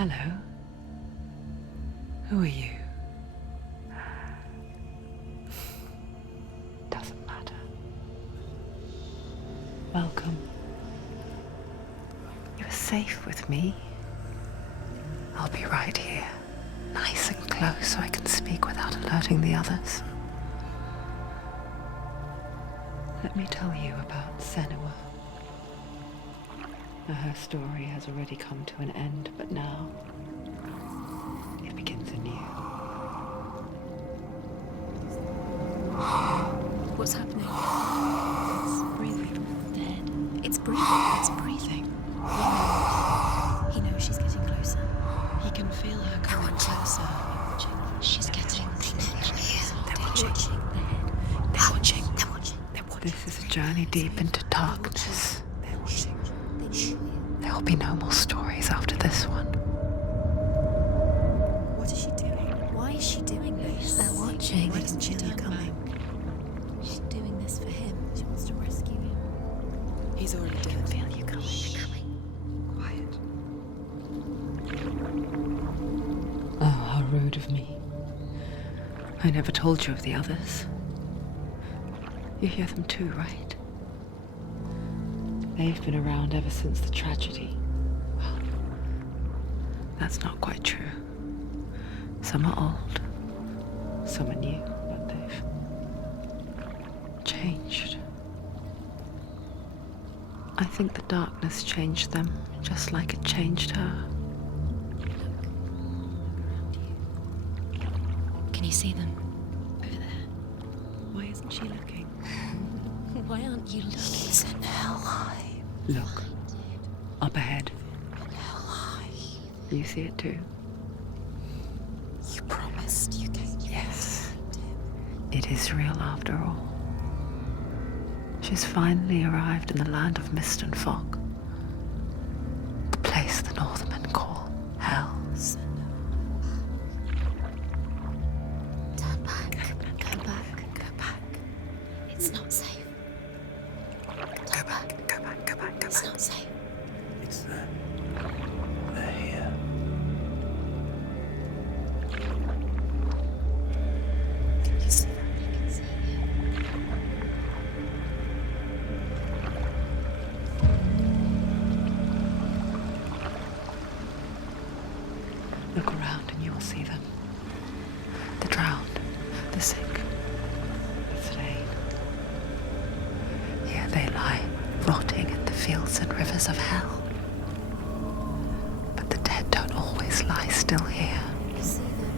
Hello. Who are you? Doesn't matter. Welcome. You are safe with me. I'll be right here, nice and close so I can speak without alerting the others. Let me tell you about Senua. Her story has already come to an end, but now it begins anew. What's happening? It's breathing. Dead. It's breathing. It's breathing. He knows she's getting closer. He can feel her coming closer. She's getting closer. They're watching. They're watching. They're watching. They're watching. This is a journey deep into darkness. They're watching. There will be no more stories after this one. What is she doing? Why is she doing this? They're watching. Why doesn't she turn coming? She's doing this for him. She wants to rescue him. He's already dead. I can feel you coming. Quiet. Oh, how rude of me. I never told you of the others. You hear them too, right? They've been around ever since the tragedy. Well, that's not quite true. Some are old, some are new, but they've changed. I think the darkness changed them, just like it changed her. Can you see them? Over there. Why isn't she looking? Why aren't you looking? He's in hell. Look, up ahead. You see it too? You promised you came. Yes. It is real after all. She's finally arrived in the land of mist and fog. The place the Northmen call Hell. Turn back. Go back. Go back. It's not safe. Go back, go back, go back, go It's back. not safe. It's them. They're here. Can you see that? I can see you. Look around and you will see them. The drowned, the sick, the slain. Here they lie, rotting in the fields and rivers of hell. But the dead don't always lie still here. You see them.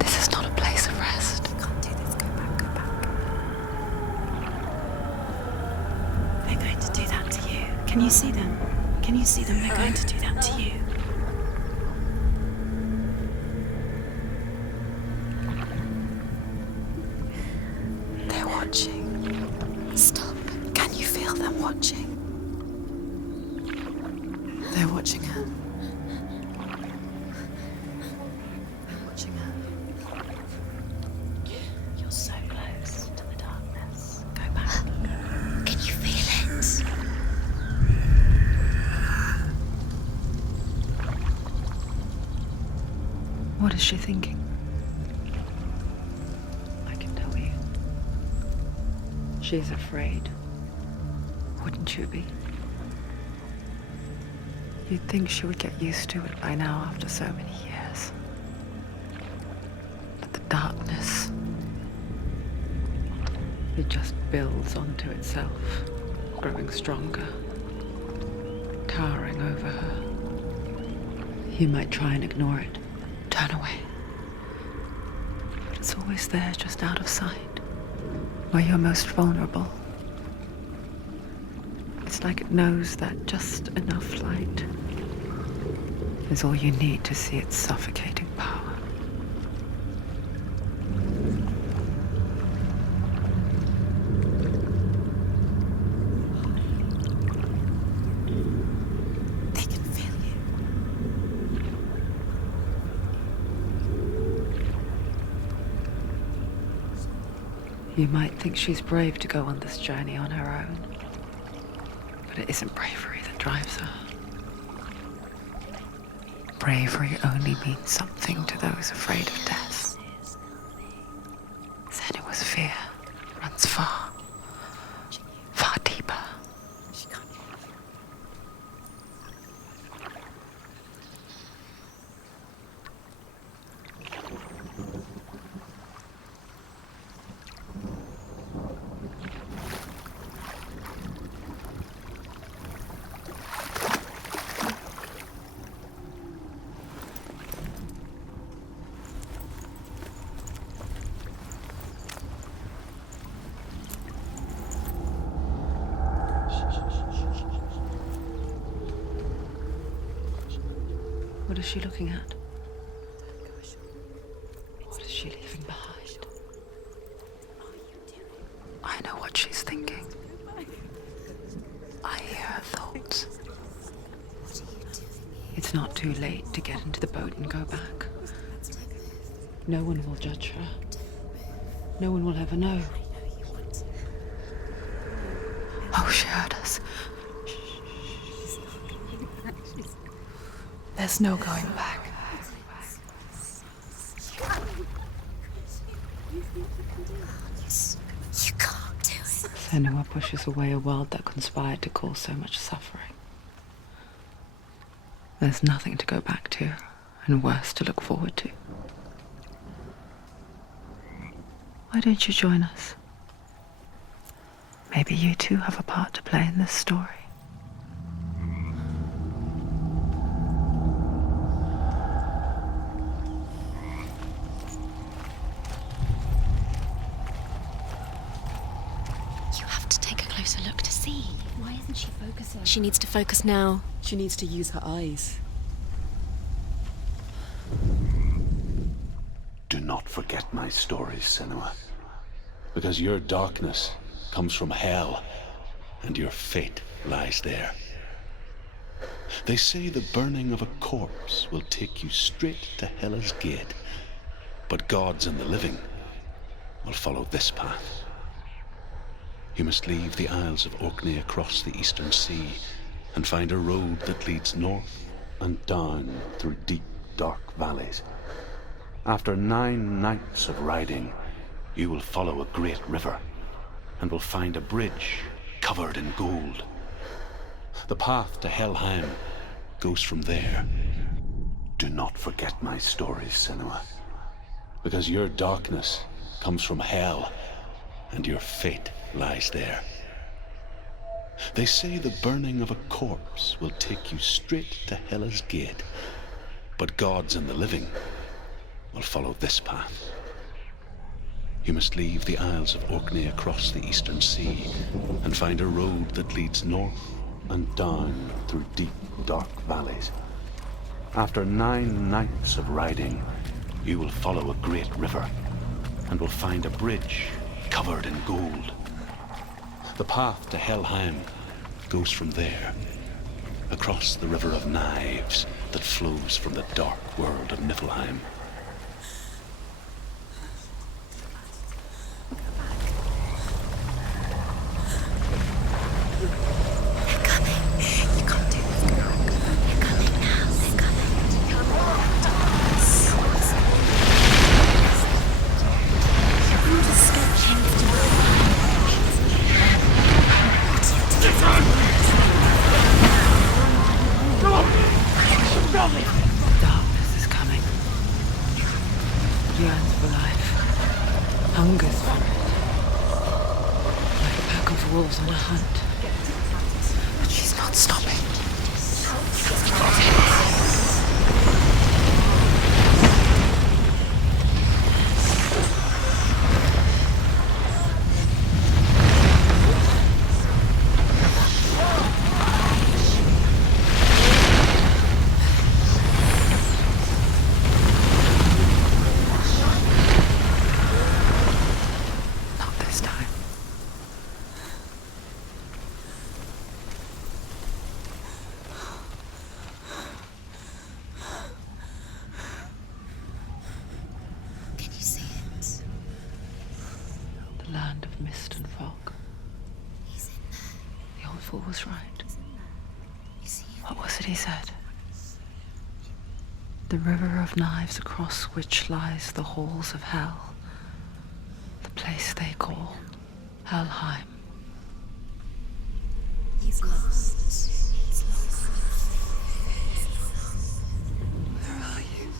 This is not a place of rest. You can't do this. Go back. Go back. They're going to do that to you. Can you see them? Can you see them? They're going to do that to you. They're watching. Stop. Can you feel them watching? They're watching her. They're watching her. You're so close to the darkness. Go back. Can you feel it? What is she thinking? I can tell you. She's afraid. Wouldn't you be? You'd think she would get used to it by now after so many years. But the darkness, it just builds onto itself, growing stronger, towering over her. You might try and ignore it, turn away. But it's always there, just out of sight, where you're most vulnerable. It's like it knows that just enough light is all you need to see its suffocating power. They can feel you. You might think she's brave to go on this journey on her own, but it isn't bravery that drives her. bravery only means something to those afraid of death. Senua's fear runs far, far deeper. What is she looking at? What is she leaving behind? I know what she's thinking. I hear her thoughts. It's not too late to get into the boat and go back. No one will judge her. No one will ever know. Oh, she heard us. There's no going back. You can't do it. Senua pushes away a world that conspired to cause so much suffering. There's nothing to go back to, and worse to look forward to. Why don't you join us? Maybe you too have a part to play in this story. A look to see. Why isn't she focusing? She needs to focus now. She needs to use her eyes. Do not forget my stories, Senua, because your darkness comes from hell, and your fate lies there. They say the burning of a corpse will take you straight to Hela's gate, but gods and the living will follow this path. You must leave the Isles of Orkney across the eastern sea and find a road that leads north and down through deep, dark valleys. After 9 nights of riding, you will follow a great river and will find a bridge covered in gold. The path to Helheim goes from there. Do not forget my stories, Senua, because your darkness comes from hell, and your fate lies there. They say the burning of a corpse will take you straight to Hela's gate, but gods and the living will follow this path. You must leave the Isles of Orkney across the eastern sea and find a road that leads north and down through deep, dark valleys. After 9 nights of riding, you will follow a great river and will find a bridge covered in gold. The path to Helheim goes from there, across the river of knives that flows from the dark world of Niflheim. They're coming. You can't do it. They're coming now. They're coming. Come on. You just changed your mind. Darkness is coming. Yearns for life. Hungers for it. Like a pack of wolves on a hunt. But she's not stopping. Land of mist and fog. He's in there. The old fool was right. Is he? What was it he said? the river of knives across which lies the halls of hell, the place they call Helheim. He's lost. He's lost. Where are you?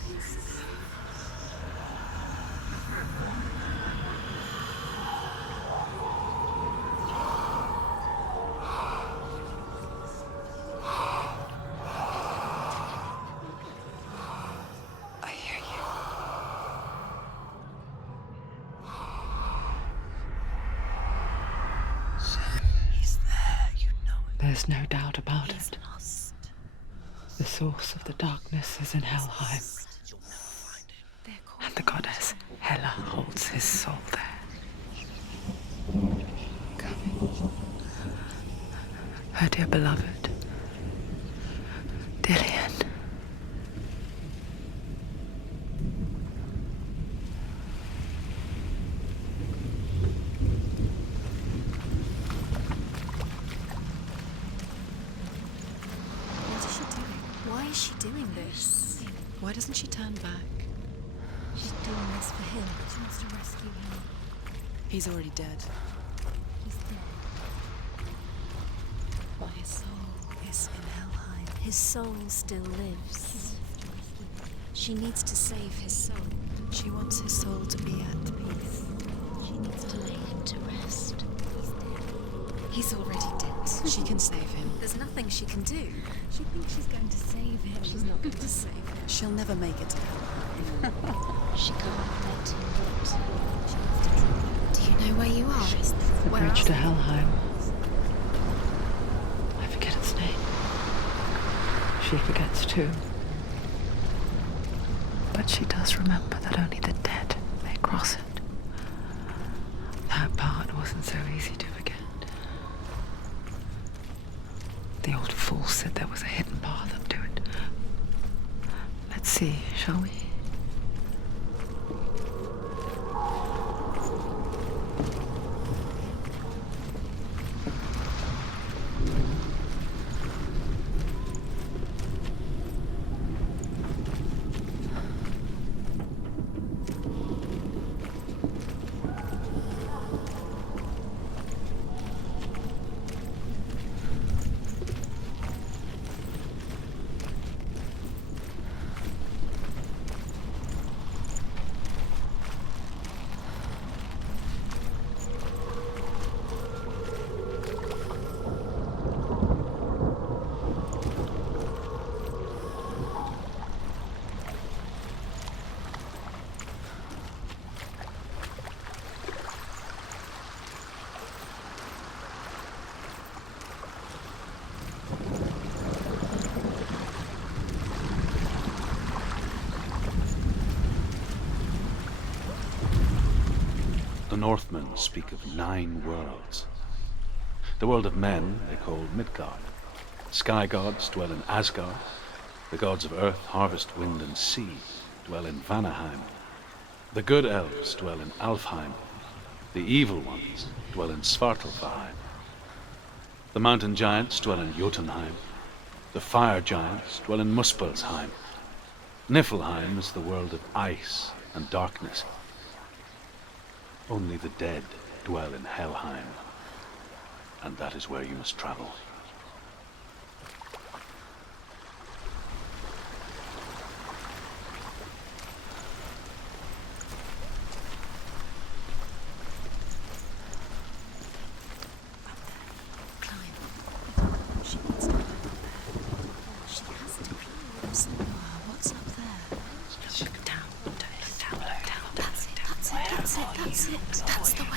I hear you. He's there, you know it. There's no doubt about He's it. lost. The source of the darkness is in Helheim, They're called and the goddess Hela holds his soul there. Coming. Her dear beloved, Dillian. What is she doing? Why is she doing this? Why doesn't she turn back? She's doing this for him. She wants to rescue him. He's already dead. He's dead. But his soul is in Helheim. His soul still lives. She needs to save his soul. She wants his soul to be at peace. She needs to lay him to rest. He's dead. He's already dead. She can save him. There's nothing she can do. She thinks she's going to save him. She's not going to save him. She'll never make it to hell. She can't let him rot. She wants to drop. Do you know where you are? The Where bridge are to you? Helheim. I forget its name. She forgets too. But she does remember that only the dead may cross it. That part wasn't so easy to forget. The old fool said there was a hidden path up to it. Let's see, shall we? The Northmen speak of 9 worlds. The world of men they call Midgard. Sky gods dwell in Asgard. The gods of earth, harvest, wind, and sea dwell in Vanaheim. The good elves dwell in Alfheim. The evil ones dwell in Svartalfheim. The mountain giants dwell in Jotunheim. The fire giants dwell in Muspelheim. Niflheim is the world of ice and darkness. Only the dead dwell in Helheim, and that is where you must travel. Climb. She needs to go there. She has to be. Senua, what's up there? Look down, down, low, down. That's it, that's it, that's it, that's it. That's the way.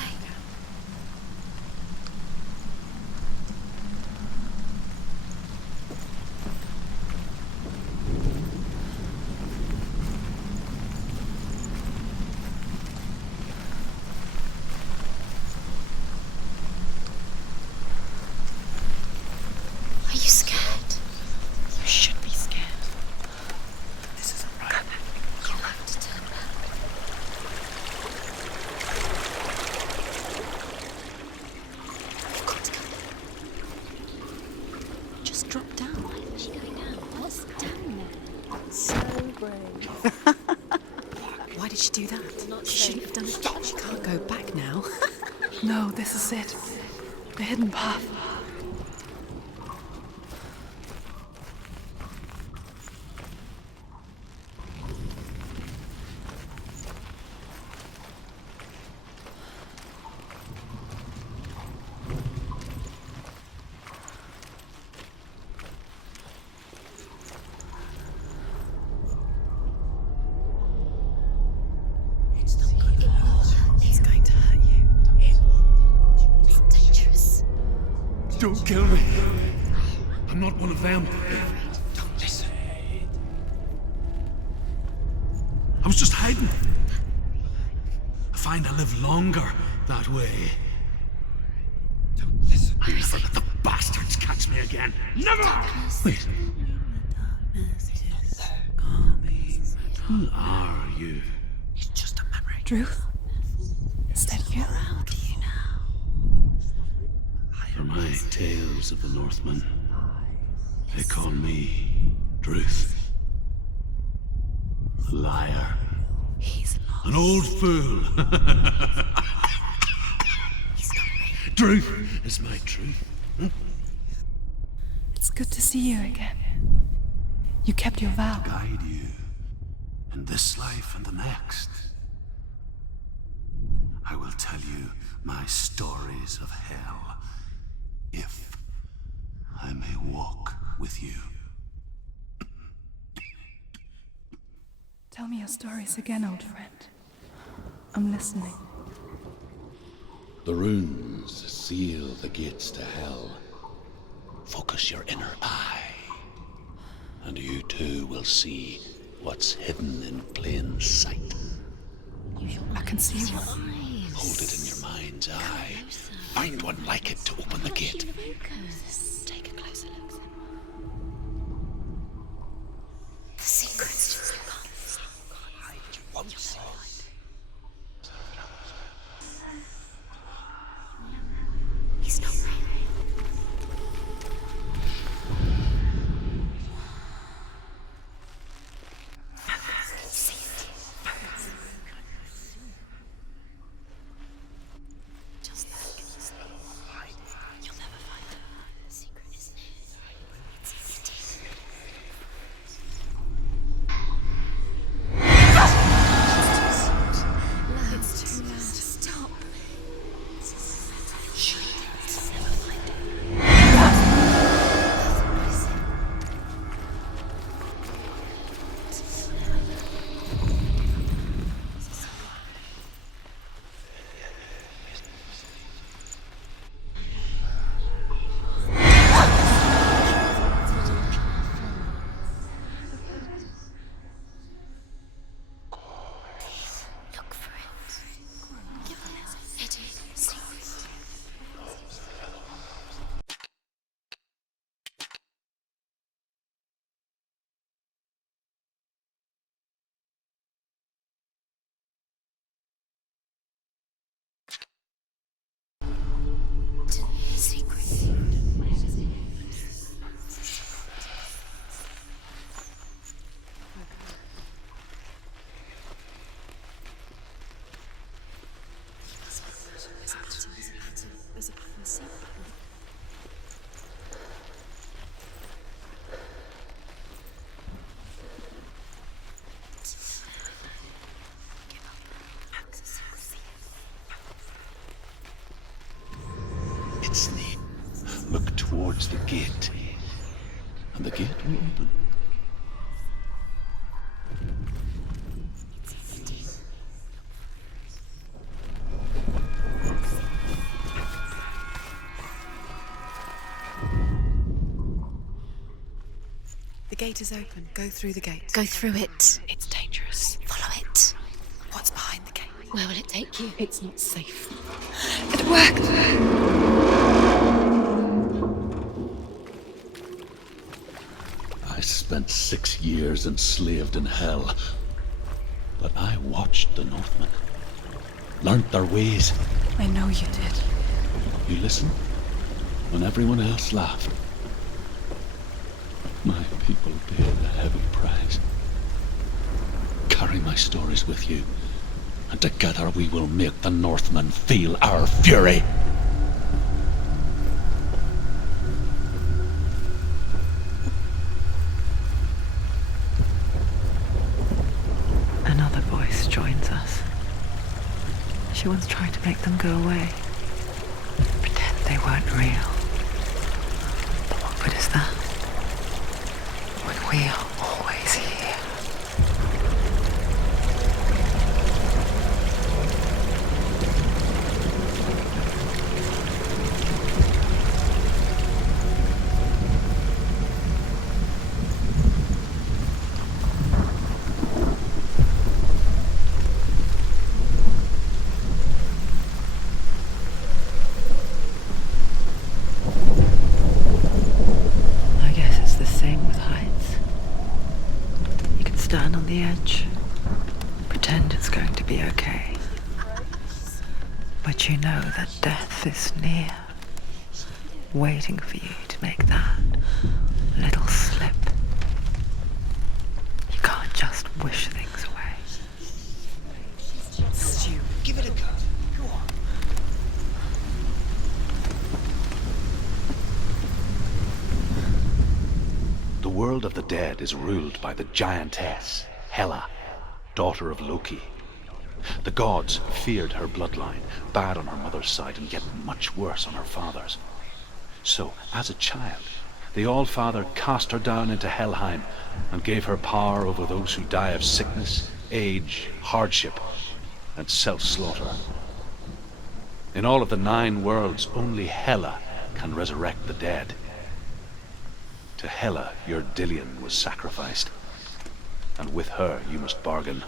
Are you scared? You should be scared. This isn't right. You'll have to turn back. Why did she do that? She shouldn't have done it. She can't go back now. No, this is it. The hidden path. He's going to hurt you. It's dangerous. Don't kill me. I'm not one of them. Don't listen. I was just hiding. I find I live longer that way. Don't listen. I never let the bastards catch me again. Never! Wait. Who are you? It's just a memory. Druth? Is that you? For my tales of the Northmen, they call me Druth. A liar. He's lost. An old fool. Druth is my truth. It's good to see you again. You kept your vow. Guide you in this life and the next. I will tell you my stories of hell, if I may walk with you. Tell me your stories again, old friend. I'm listening. The runes seal the gates to hell. Focus your inner eye, and you too will see what's hidden in plain sight. I can see one. Hold it in your mind's eye. Find one like it to open the gate. Take a closer look, Senua. The secret's just He's not real. Just look. You'll never find her. The secret isn't it? It's It's too loud. Stop. Shh. You'll never find it. Look for it. It is secret. Secret. There's a pattern somewhere. It's neat. Look towards the gate, and the gate will open. The gate is open. Go through the gate. Go through it. It's dangerous. Follow it. What's behind the gate? Where will it take you? It's not safe. It worked! I spent 6 years enslaved in hell, but I watched the Northmen, learnt their ways. I know you did. You listened when everyone else laughed. My people paid a heavy price. carry my stories with you, and together we will make the Northmen feel our fury. Another voice joins us. She once tried to make them go away. Pretend they weren't real. But what good is that? When we are always here. Stand on the edge, pretend it's going to be okay. But you know that death is near, waiting for you to make that little slip. You can't just wish things away. Stu, give it a go. Go on. The world of the dead is ruled by the giantess, Hela, daughter of Loki. The gods feared her bloodline, bad on her mother's side and yet much worse on her father's. So, as a child, the All-Father cast her down into Helheim and gave her power over those who die of sickness, age, hardship, and self-slaughter. In all of the 9 worlds, only Hela can resurrect the dead. To Hela, your Dillion was sacrificed, and with her you must bargain.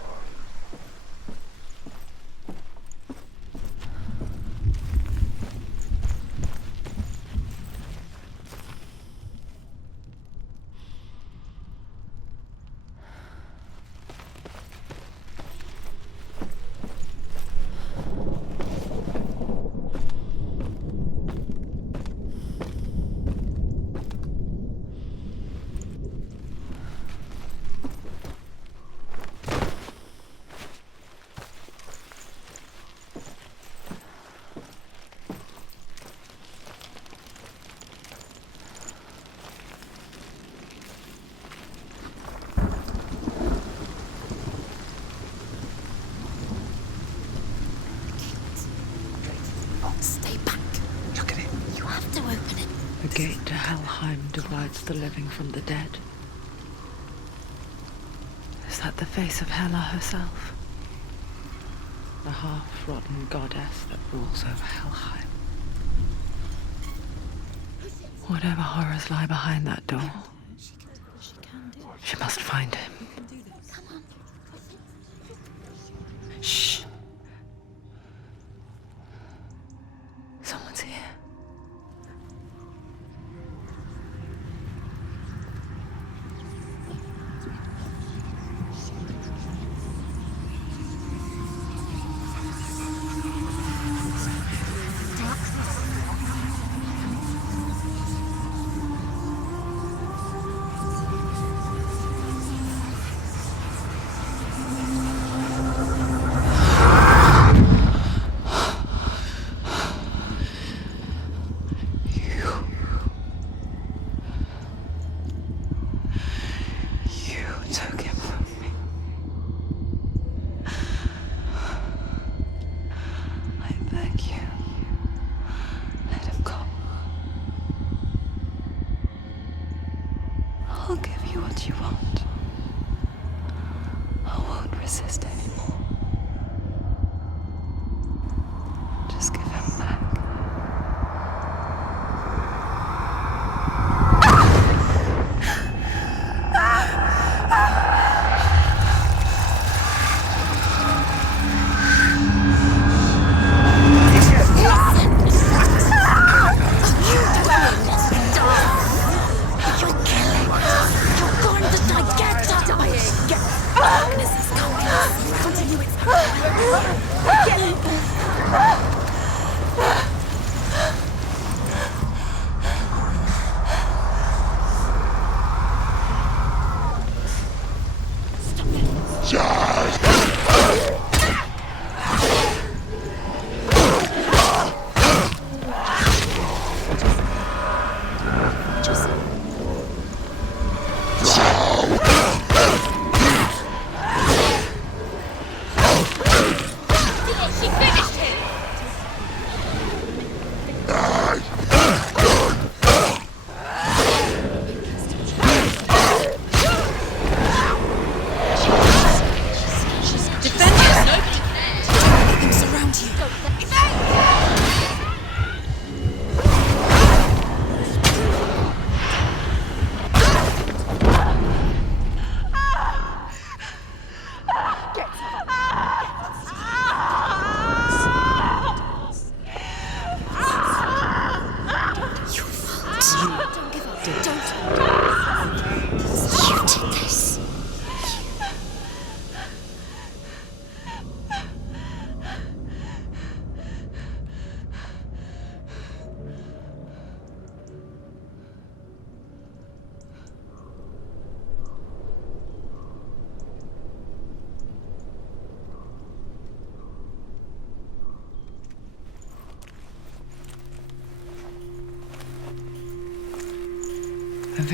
Stay back. Look at it. You have to open it. The gate to Helheim divides the living from the dead. Is that the face of Hela herself? The half-rotten goddess that rules over Helheim. Whatever horrors lie behind that door, she must find him. Shh. Someone's here. I'll give you what you want. I won't resist anymore. Just give him back.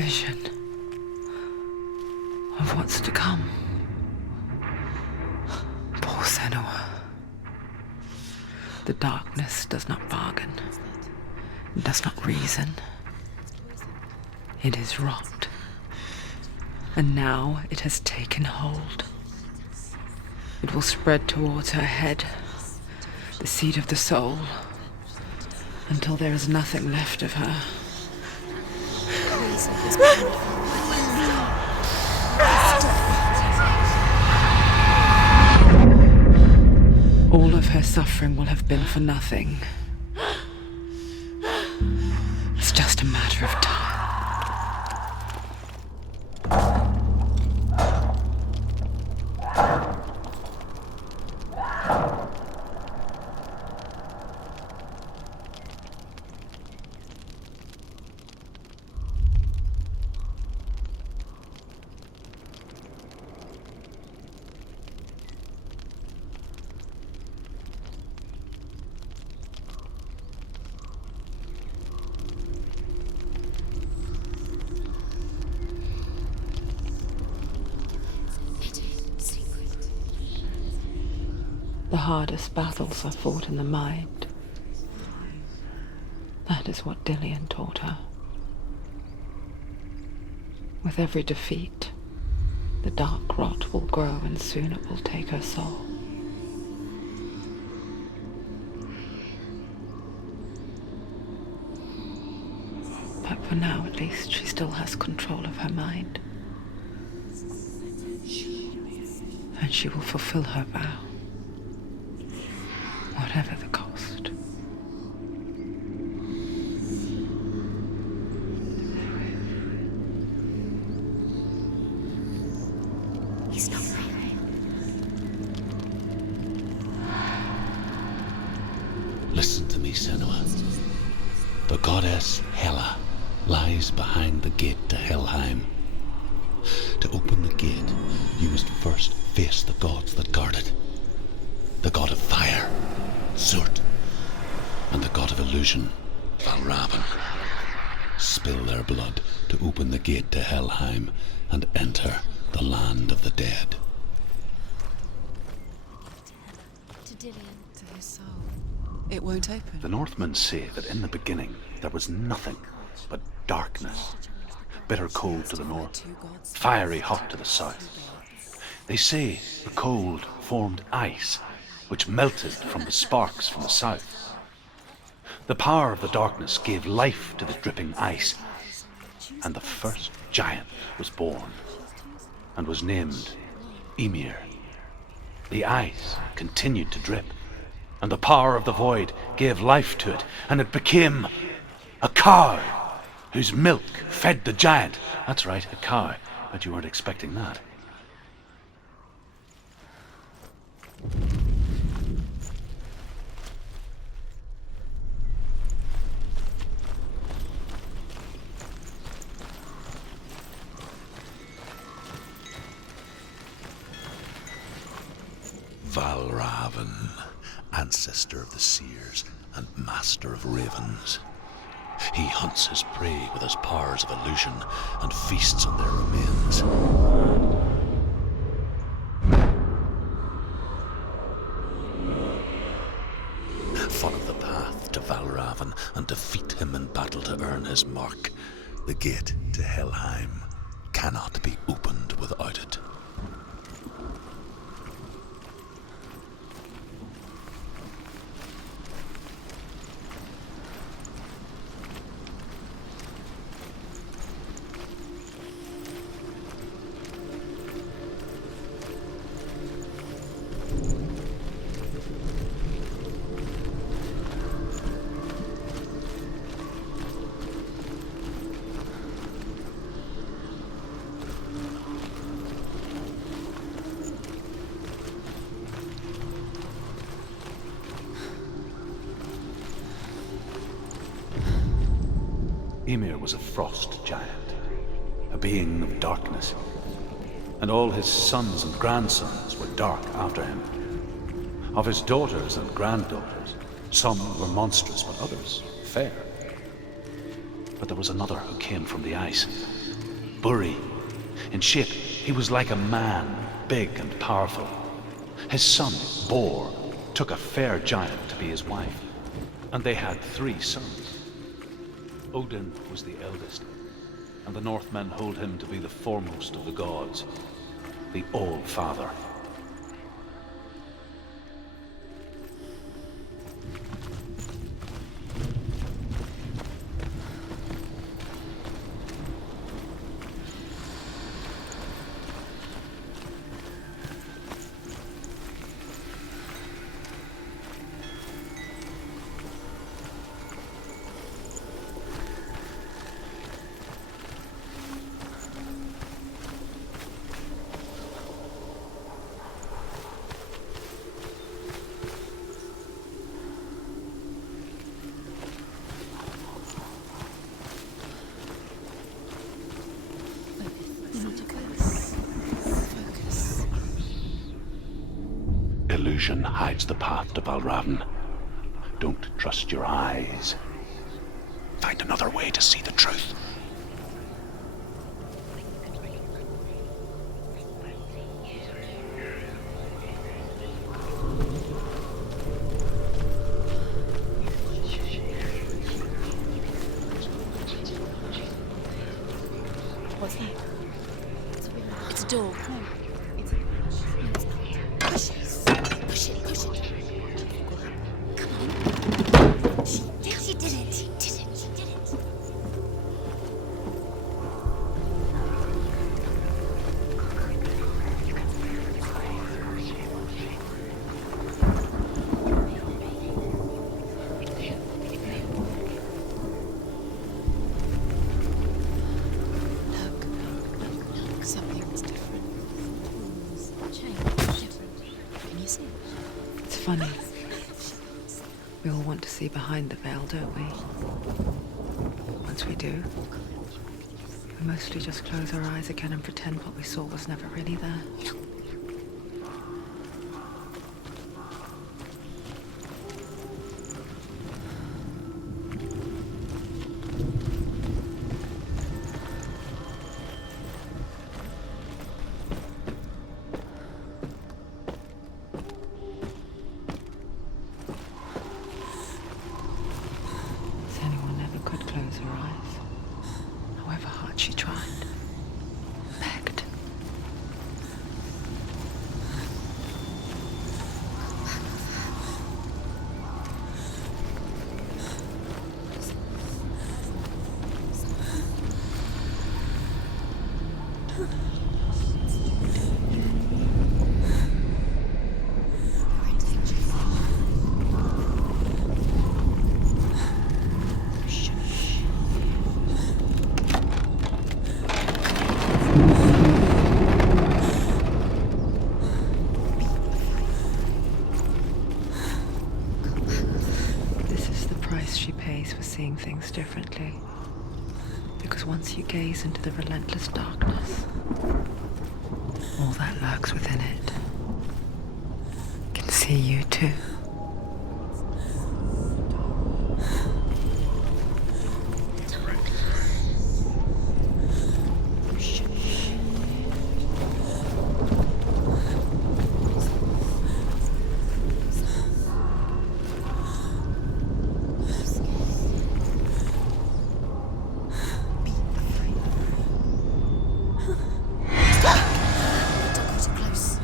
vision of what's to come. Poor Senua. The darkness does not bargain, it does not reason. It is rot. And now it has taken hold. It will spread towards her head, the seat of the soul, until there is nothing left of her. All of her suffering will have been for nothing. It's just a matter of time. The hardest battles are fought in the mind. That is what Dillian taught her. With every defeat, the dark rot will grow and soon it will take her soul. But for now, at least, she still has control of her mind. And she will fulfill her vow. Whatever the cost. He's not right. Listen to me, Senua. The goddess Hela lies behind the gate to Helheim. To open the gate, you must first face the gods that guard it. The god of fire, Zurt, and the god of illusion, Valravn. Spill their blood to open the gate to Helheim and enter the land of the dead. To Dillian. To his soul. It won't open. The Northmen say that in the beginning there was nothing but darkness. Bitter cold to the north, fiery hot to the south. They say the cold formed ice, which melted from the sparks from the south. The power of the darkness gave life to the dripping ice, and the first giant was born, and was named Ymir. The ice continued to drip, and the power of the void gave life to it, and it became a cow, whose milk fed the giant. That's right, a cow. Bet you weren't expecting that. Valravn, ancestor of the seers and master of ravens. He hunts his prey with his powers of illusion and feasts on their remains. Follow the path to Valravn and defeat him in battle to earn his mark. The gate to Helheim cannot be opened without it. Ymir was a frost giant, a being of darkness, and all his sons and grandsons were dark after him. Of his daughters and granddaughters, some were monstrous, but others fair. But there was another who came from the ice, Buri. In shape, he was like a man, big and powerful. His son, Bor, took a fair giant to be his wife, and they had 3 sons. Odin was the eldest, and the Northmen hold him to be the foremost of the gods, the All-Father. Illusion hides the path to Valravn. Don't trust your eyes. Find another way to see the truth. What's that? It's a door. Push it. Push it. Push it. Come on. She did it. She did it. She did it. Look. Something's different. Change. Different. Can you see? It's funny. We all want to see behind the veil, don't we? Once we do, we mostly just close our eyes again and pretend what we saw was never really there. Senua never could close her eyes, however hard she tried. Begged. This is the price she pays for seeing things differently. Because once you gaze into the relentless darkness, all that lurks within it can see you too. Don't go too close.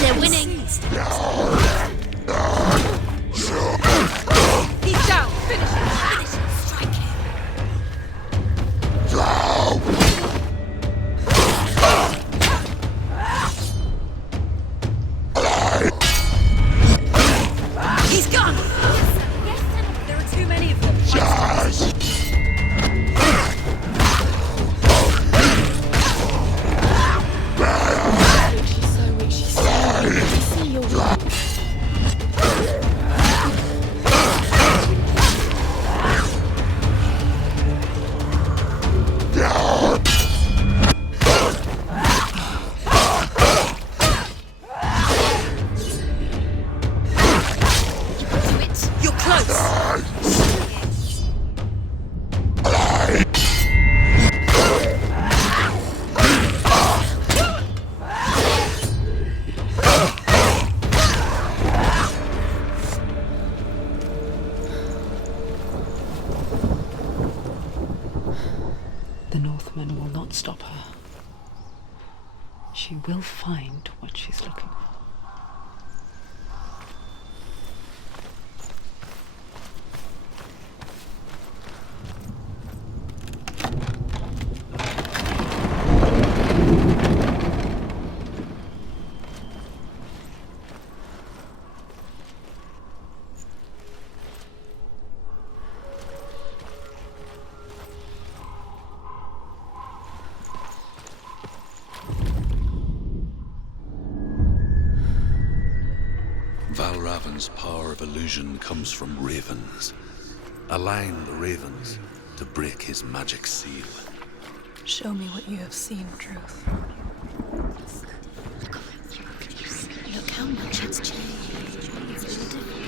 They're winning. He's down. Finish him. Finish him. Strike him. He's gone. Yes, there are too many of them. She's so weak. She's so weak. I see you're weak. she will find what she's looking for. Valravan's power of illusion comes from ravens. Align the ravens to break his magic seal. Show me what you have seen, Truth. Look how much it's changed. It's all different.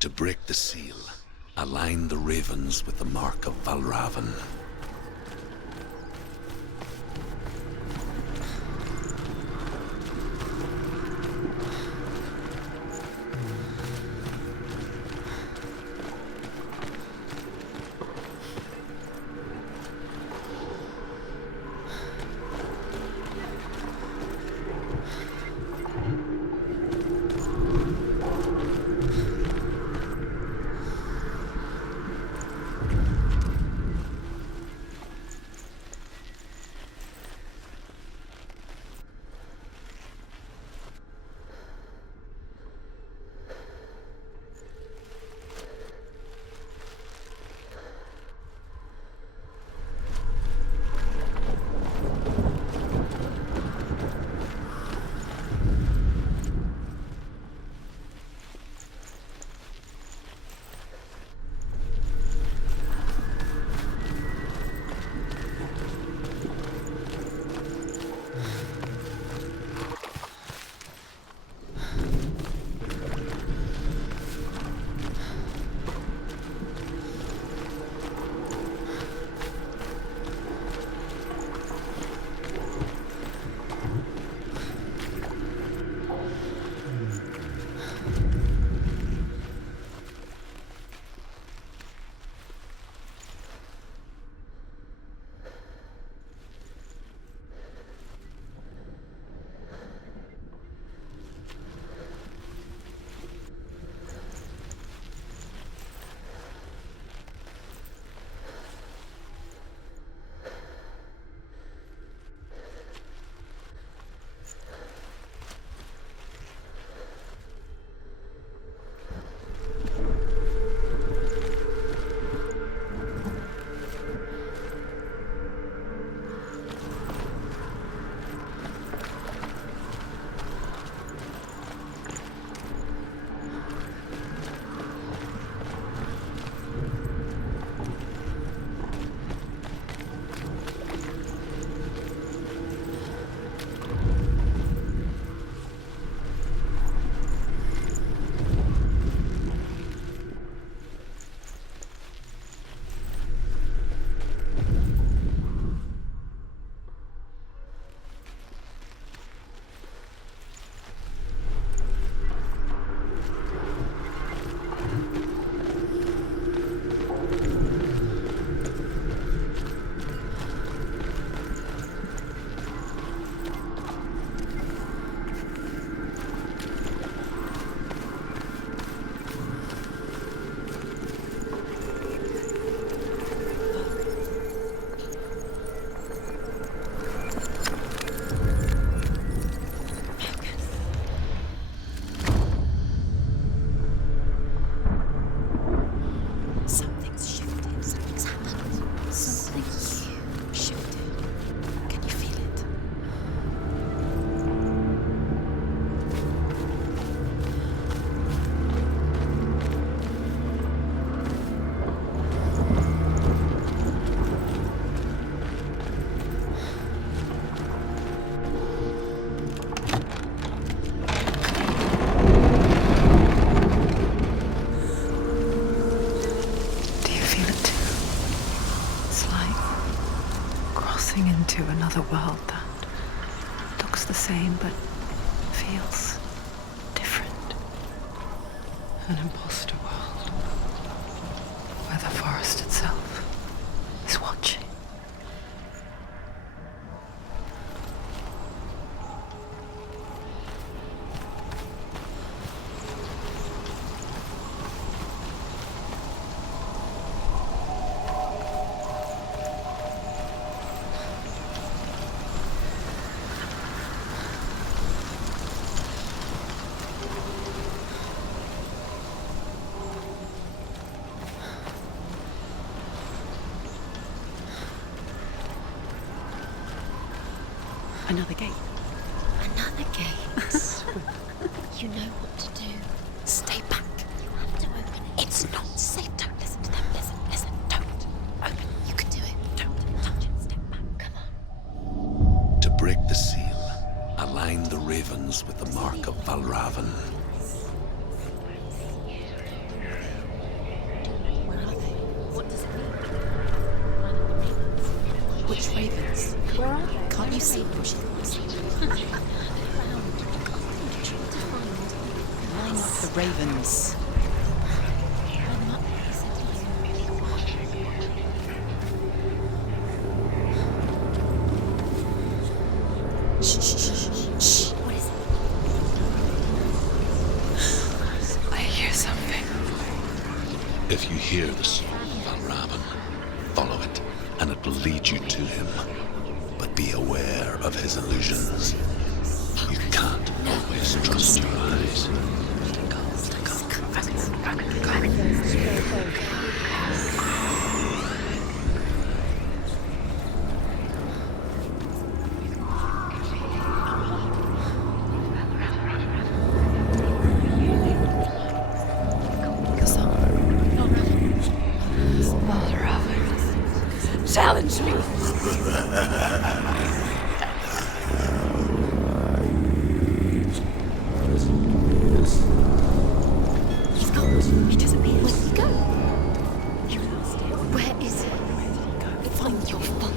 To break the seal, align the ravens with the mark of Valravan. into another world that looks the same but feels different. An imposter world where the forest itself is watching. Another gate. Another gate. You know what to do. Stay back. You have to open it. It's not safe. Don't listen to them. Listen. Don't. Open. You can do it. Don't touch it. Step back. Come on. To break the seal, align the ravens with the mark of Valravan. Where are they? What does it mean? Which ravens? Where are they? Can't you see what she wants? Line up the ravens. Shh. What is it? I hear something. If you hear the soul of Valravan, follow it, and it will lead you to him. But be aware of his illusions. You can't always trust your eyes. Challenge me. He's gone. He disappeared. Where did he go? You lost him. Where is he? It's not your fault.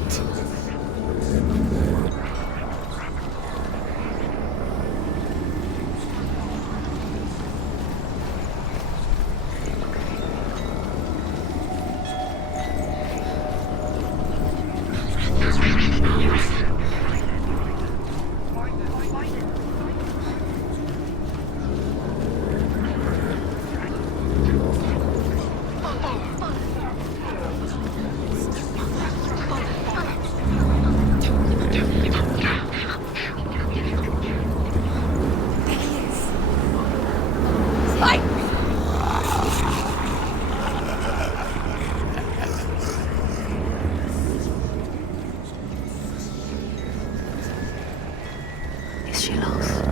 Is she lost?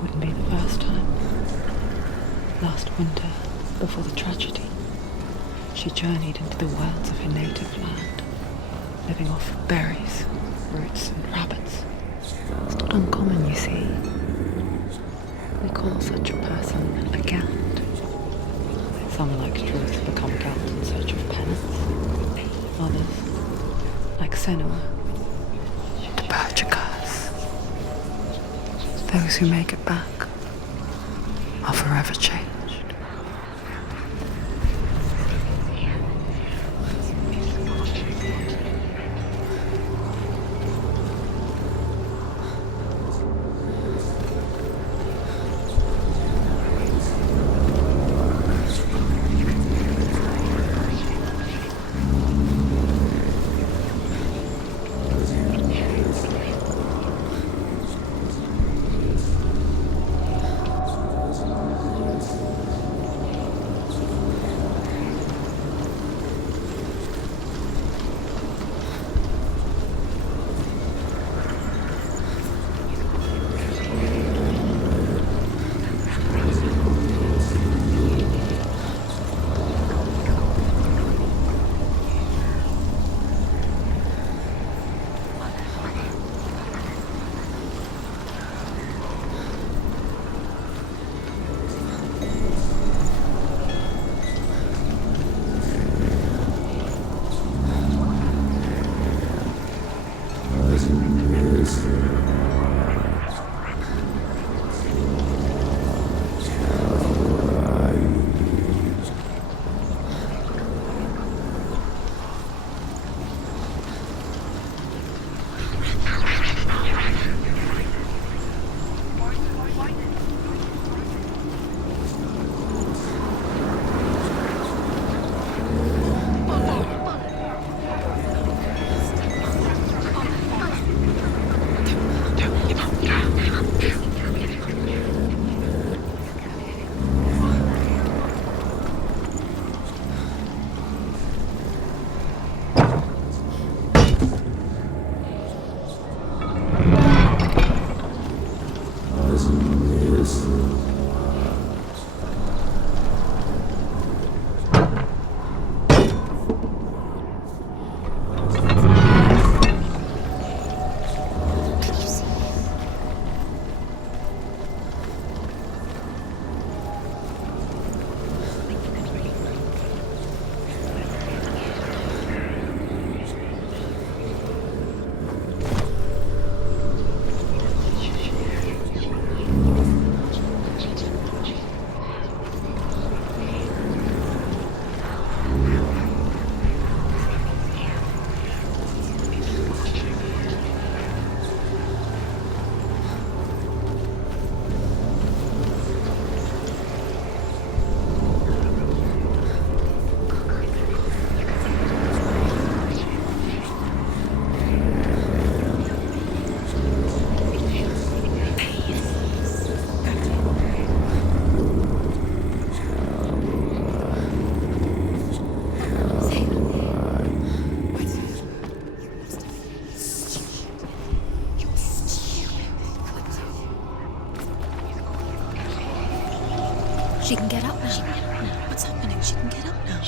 Wouldn't be the first time. Last winter, before the tragedy, she journeyed into the wilds of her native land, living off berries, roots, and rabbits. It's not uncommon, you see. We call such a person a Gelt. Some, like truth, become Gelt in search of penance. Others, like Senua, to purge a curse. Those who make it back are forever changed.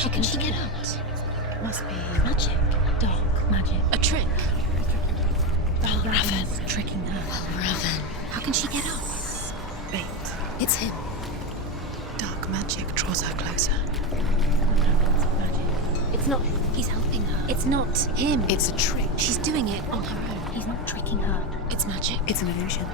How can she get out? Must be Magic. dark magic. A trick. Raven's tricking her. Raven. How can she get out? Bait. It's him. Dark magic draws her closer. It's not. He's helping her. It's not him. It's a trick. She's doing it on her own. He's not tricking her. It's magic. It's an illusion.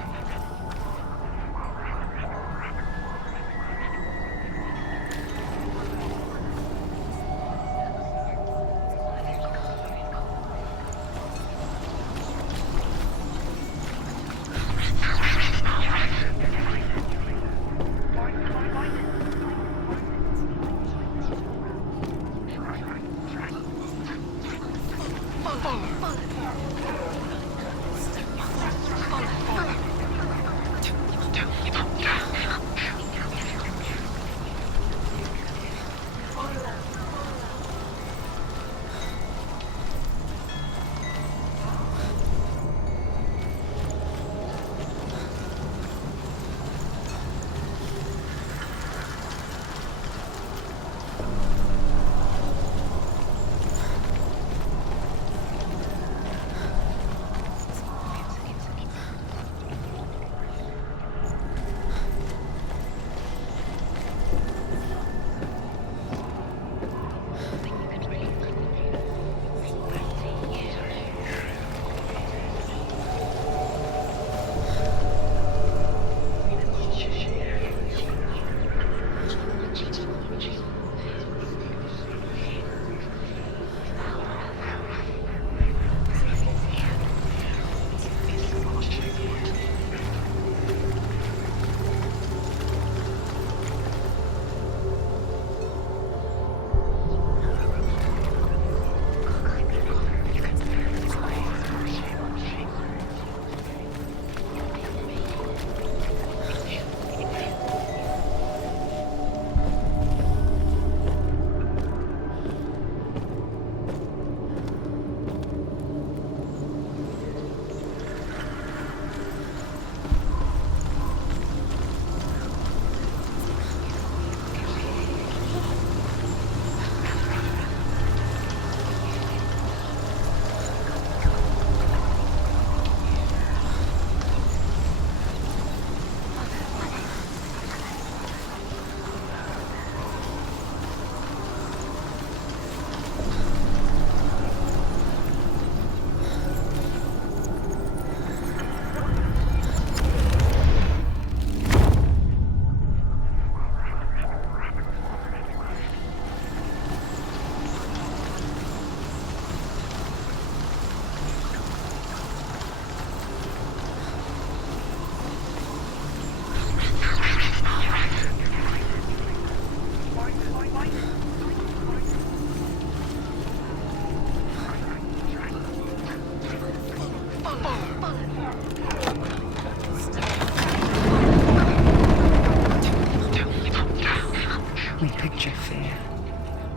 We picture fear,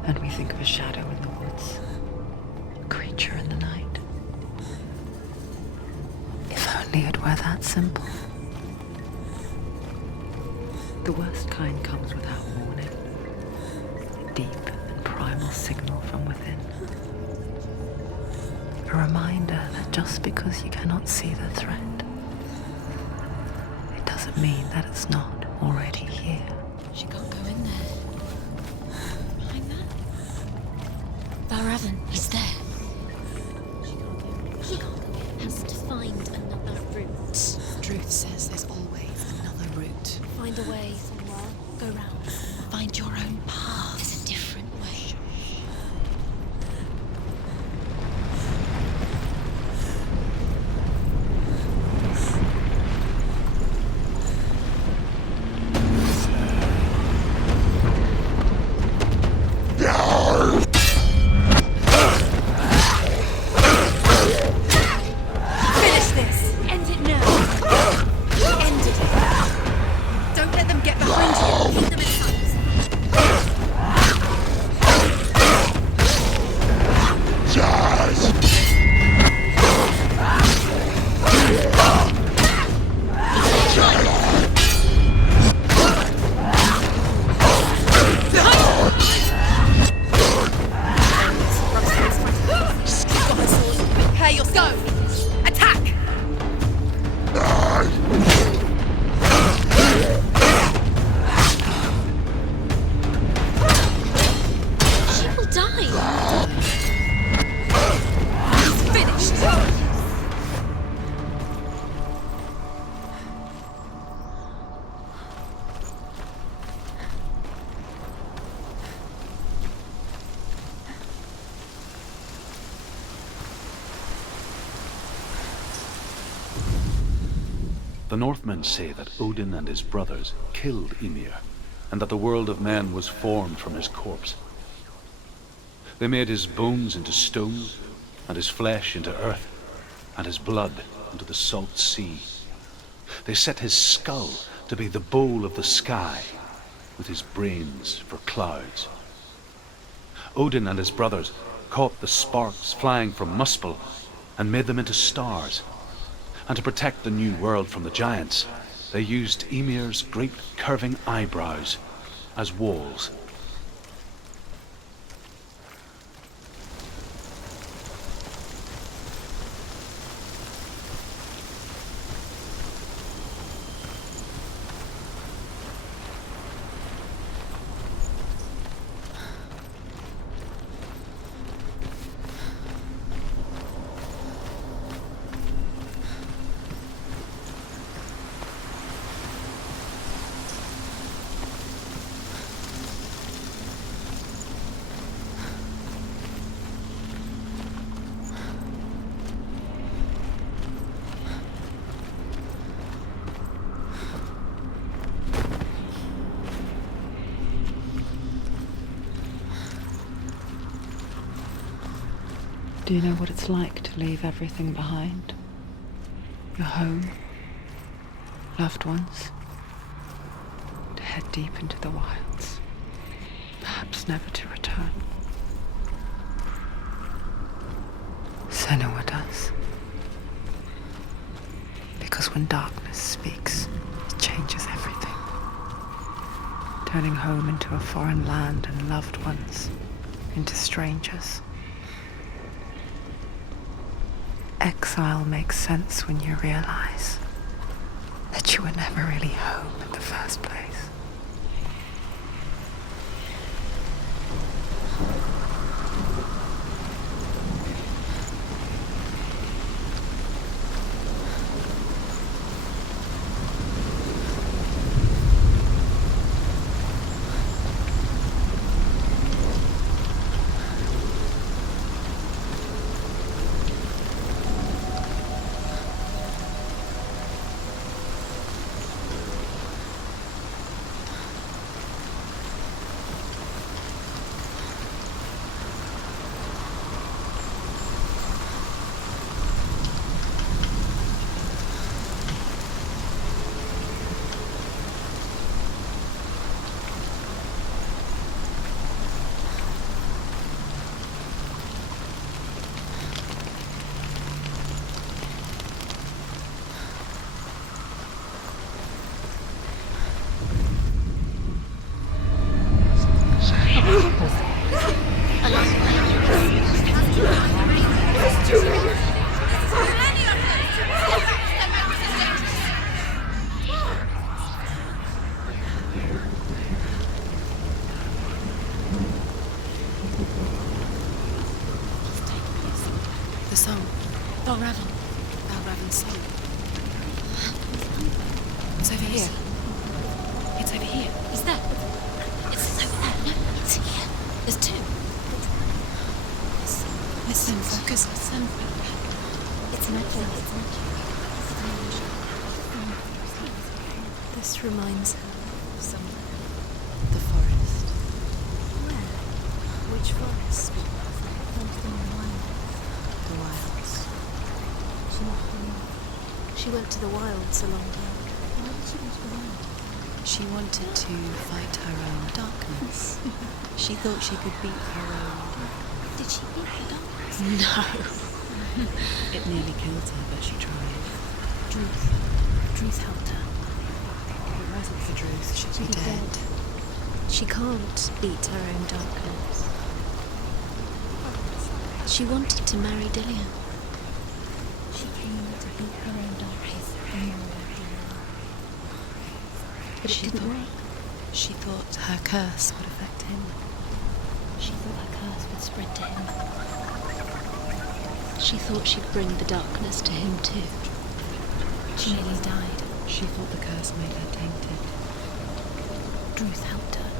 and we think of a shadow in the woods, a creature in the night. If only it were that simple. The worst kind comes without warning. A deep and primal signal from within. A reminder that just because you cannot see the threat, it doesn't mean that it's not already here. She can't go in there. Behind that? Raven, he's there. He has to find another route. Truth says there's always another route. Find a way somewhere. Go round. Find your own path. There's a different way. The Northmen say that Odin and his brothers killed Ymir, and that the world of men was formed from his corpse. They made his bones into stone, and his flesh into earth, and his blood into the salt sea. They set his skull to be the bowl of the sky, with his brains for clouds. Odin and his brothers caught the sparks flying from Muspel and made them into stars. And to protect the new world from the giants, they used Ymir's great curving eyebrows as walls. Do you know what it's like to leave everything behind? Your home, loved ones, to head deep into the wilds, perhaps never to return. Senua does. Because when darkness speaks, it changes everything, turning home into a foreign land and loved ones into strangers. Exile makes sense when you realize that you were never really home in the first place. The song. Balraven's song. It's over here. It's over here. Is that? It's over there. No, it's here. There's two. Listen, focus. Listen. It's magic. This reminds her of somewhere. The forest. Where? Which forest? The wilds. She went to the wilds a long time. Why did she go to the wilds? She wanted to fight her own darkness. She thought she could beat her own. Did she beat the darkness? No. It nearly killed her, but she tried. Druth helped her. If it wasn't for Druth, she'd be dead. She can't beat her own darkness. She wanted to marry Dillian. She came to beat her own darkness. But it didn't work. She thought her curse would affect him. She thought her curse would spread to him. She thought she'd bring the darkness to him too. She nearly died. She thought the curse made her tainted. Druth helped her.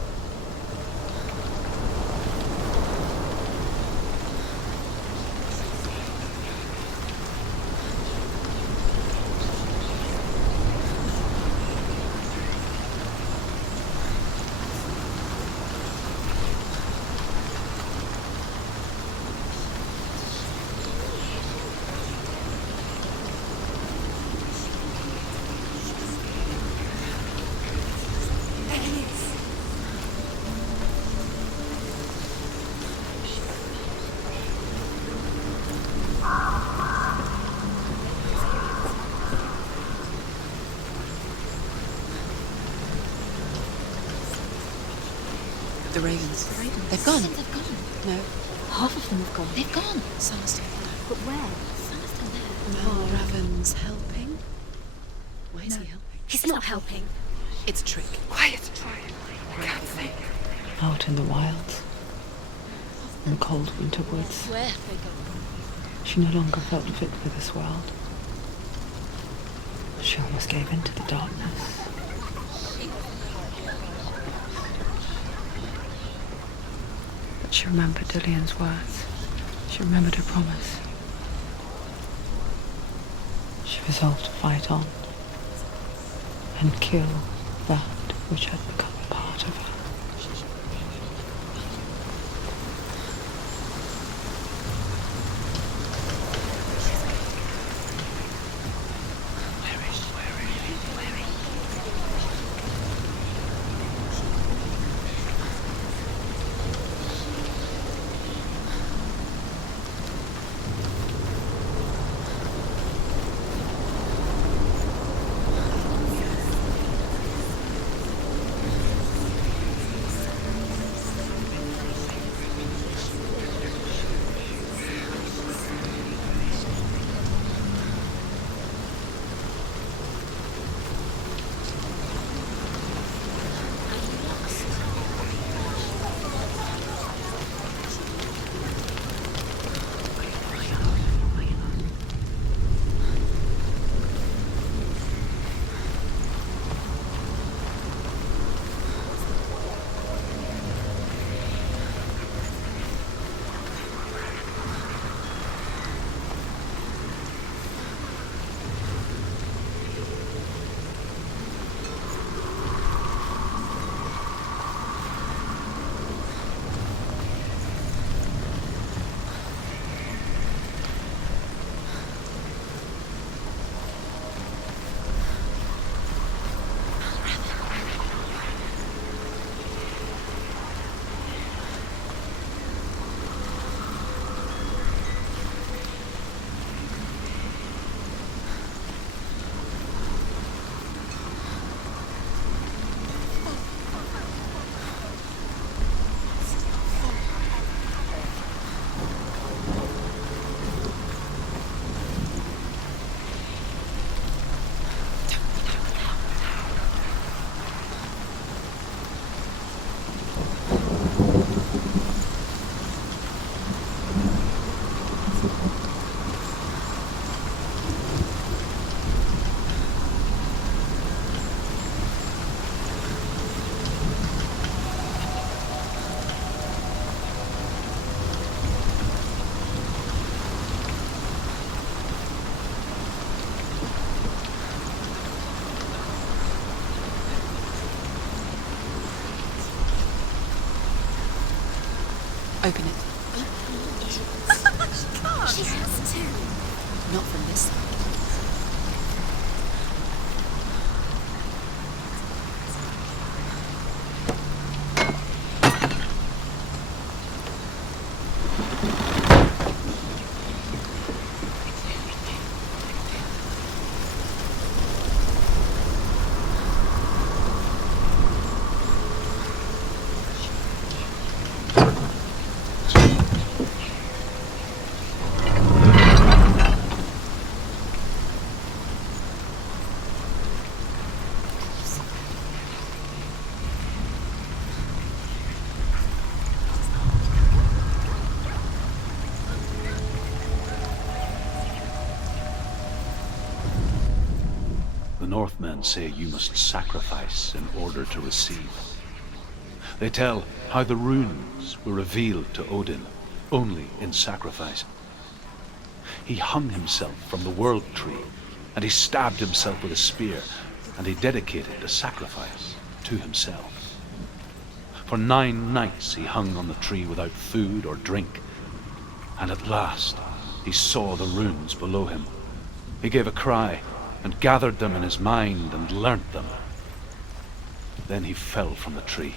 The ravens. The ravens. They've gone. They've gone. No. Half of them have gone. They've gone. Some are still there. But where? Some are still there. Well, Raven's helping. Why is he helping? He's not helping. It's a trick. Quiet. I can't think. Out in the wilds, in the cold winter woods, Where have they gone? she no longer felt fit for this world. She almost gave in to the darkness. But she remembered Dillian's words. She remembered her promise. She resolved to fight on and kill that which had become a part of her. Open it. She has to. Not from this side. The Northmen say you must sacrifice in order to receive. They tell how the runes were revealed to Odin only in sacrifice. He hung himself from the world tree, and he stabbed himself with a spear, and he dedicated the sacrifice to himself. For 9 nights he hung on the tree without food or drink, and at last he saw the runes below him. He gave a cry, and gathered them in his mind and learnt them. Then he fell from the tree.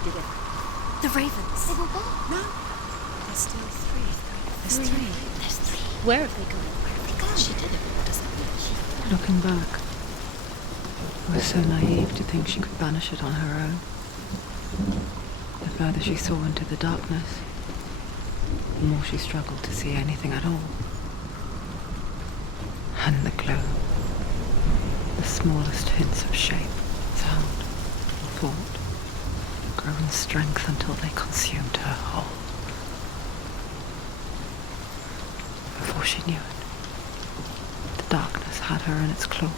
she did it. The ravens. They were gone. No. There's still three. There's three. There's three. Where have they gone? She did it. What does that mean? Looking back, I was so naive to think she could banish it on her own. The further she saw into the darkness, the more she struggled to see anything at all. And the gloom, the smallest hints of shape, sound, thought, grew in strength until they consumed her whole. Before she knew it, the darkness had her in its claws.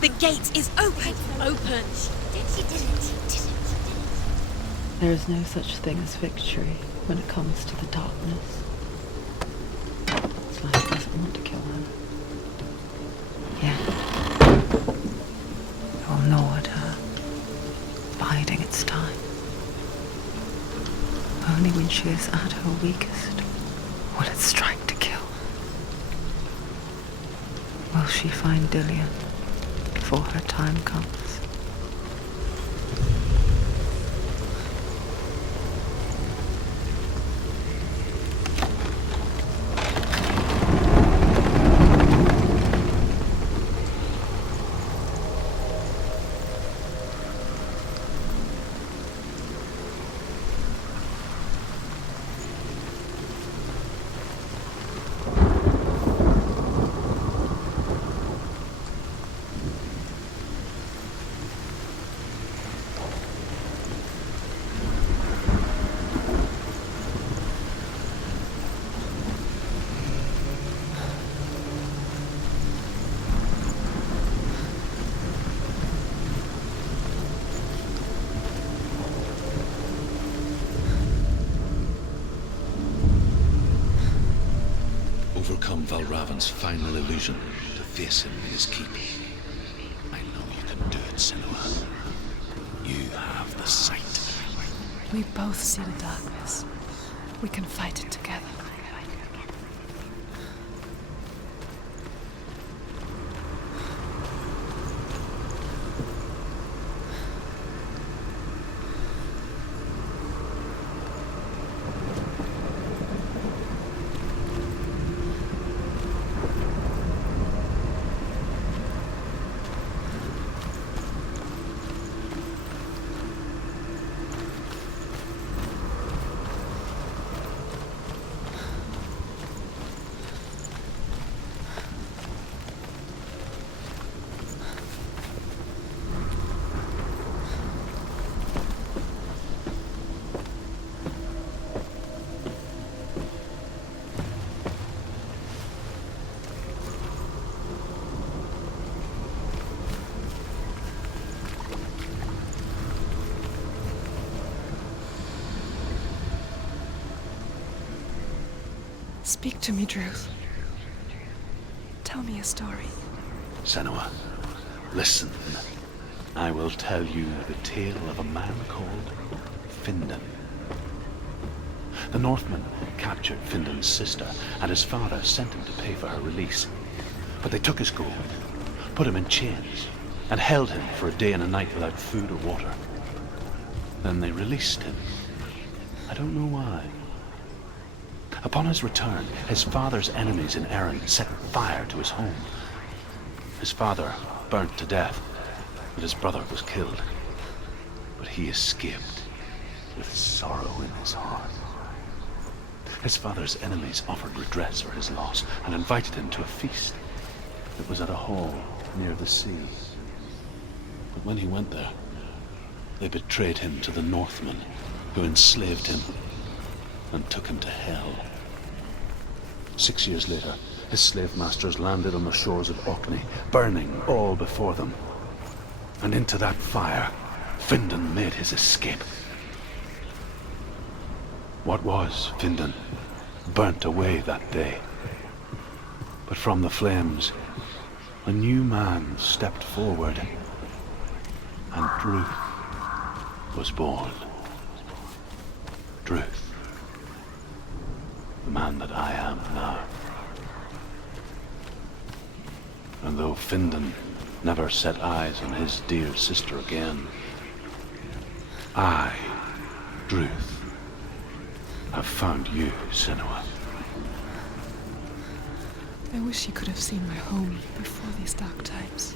The gate is open! Open! She did it. There is no such thing as victory when it comes to the darkness. It's like it doesn't want to kill her. Yeah. It will gnaw at her, biding its time. Only when she is at her weakest will it strike to kill. Will she find Dillian before her time comes? Overcome Valravan's final illusion to face him in his keep. I know you can do it, Senua. You have the sight. We both see the darkness. We can fight it together. Speak to me, Druth. Tell me a story. Senua, listen. I will tell you the tale of a man called Findan. The Northmen captured Findan's sister, and his father sent him to pay for her release. But they took his gold, put him in chains, and held him for a day and a night without food or water. Then they released him. I don't know why. Upon his return, his father's enemies in Erin set fire to his home. His father burnt to death, and his brother was killed. But he escaped with sorrow in his heart. His father's enemies offered redress for his loss and invited him to a feast. It was at a hall near the sea. But when he went there, they betrayed him to the Northmen, who enslaved him and took him to hell. 6 years later, his slave masters landed on the shores of Orkney, burning all before them. And into that fire, Findan made his escape. What was Findan burnt away that day. But from the flames, a new man stepped forward, and Druth was born. Druth, the man that I am now. And though Findan never set eyes on his dear sister again, I, Druth, have found you, Senua. I wish you could have seen my home before these dark times.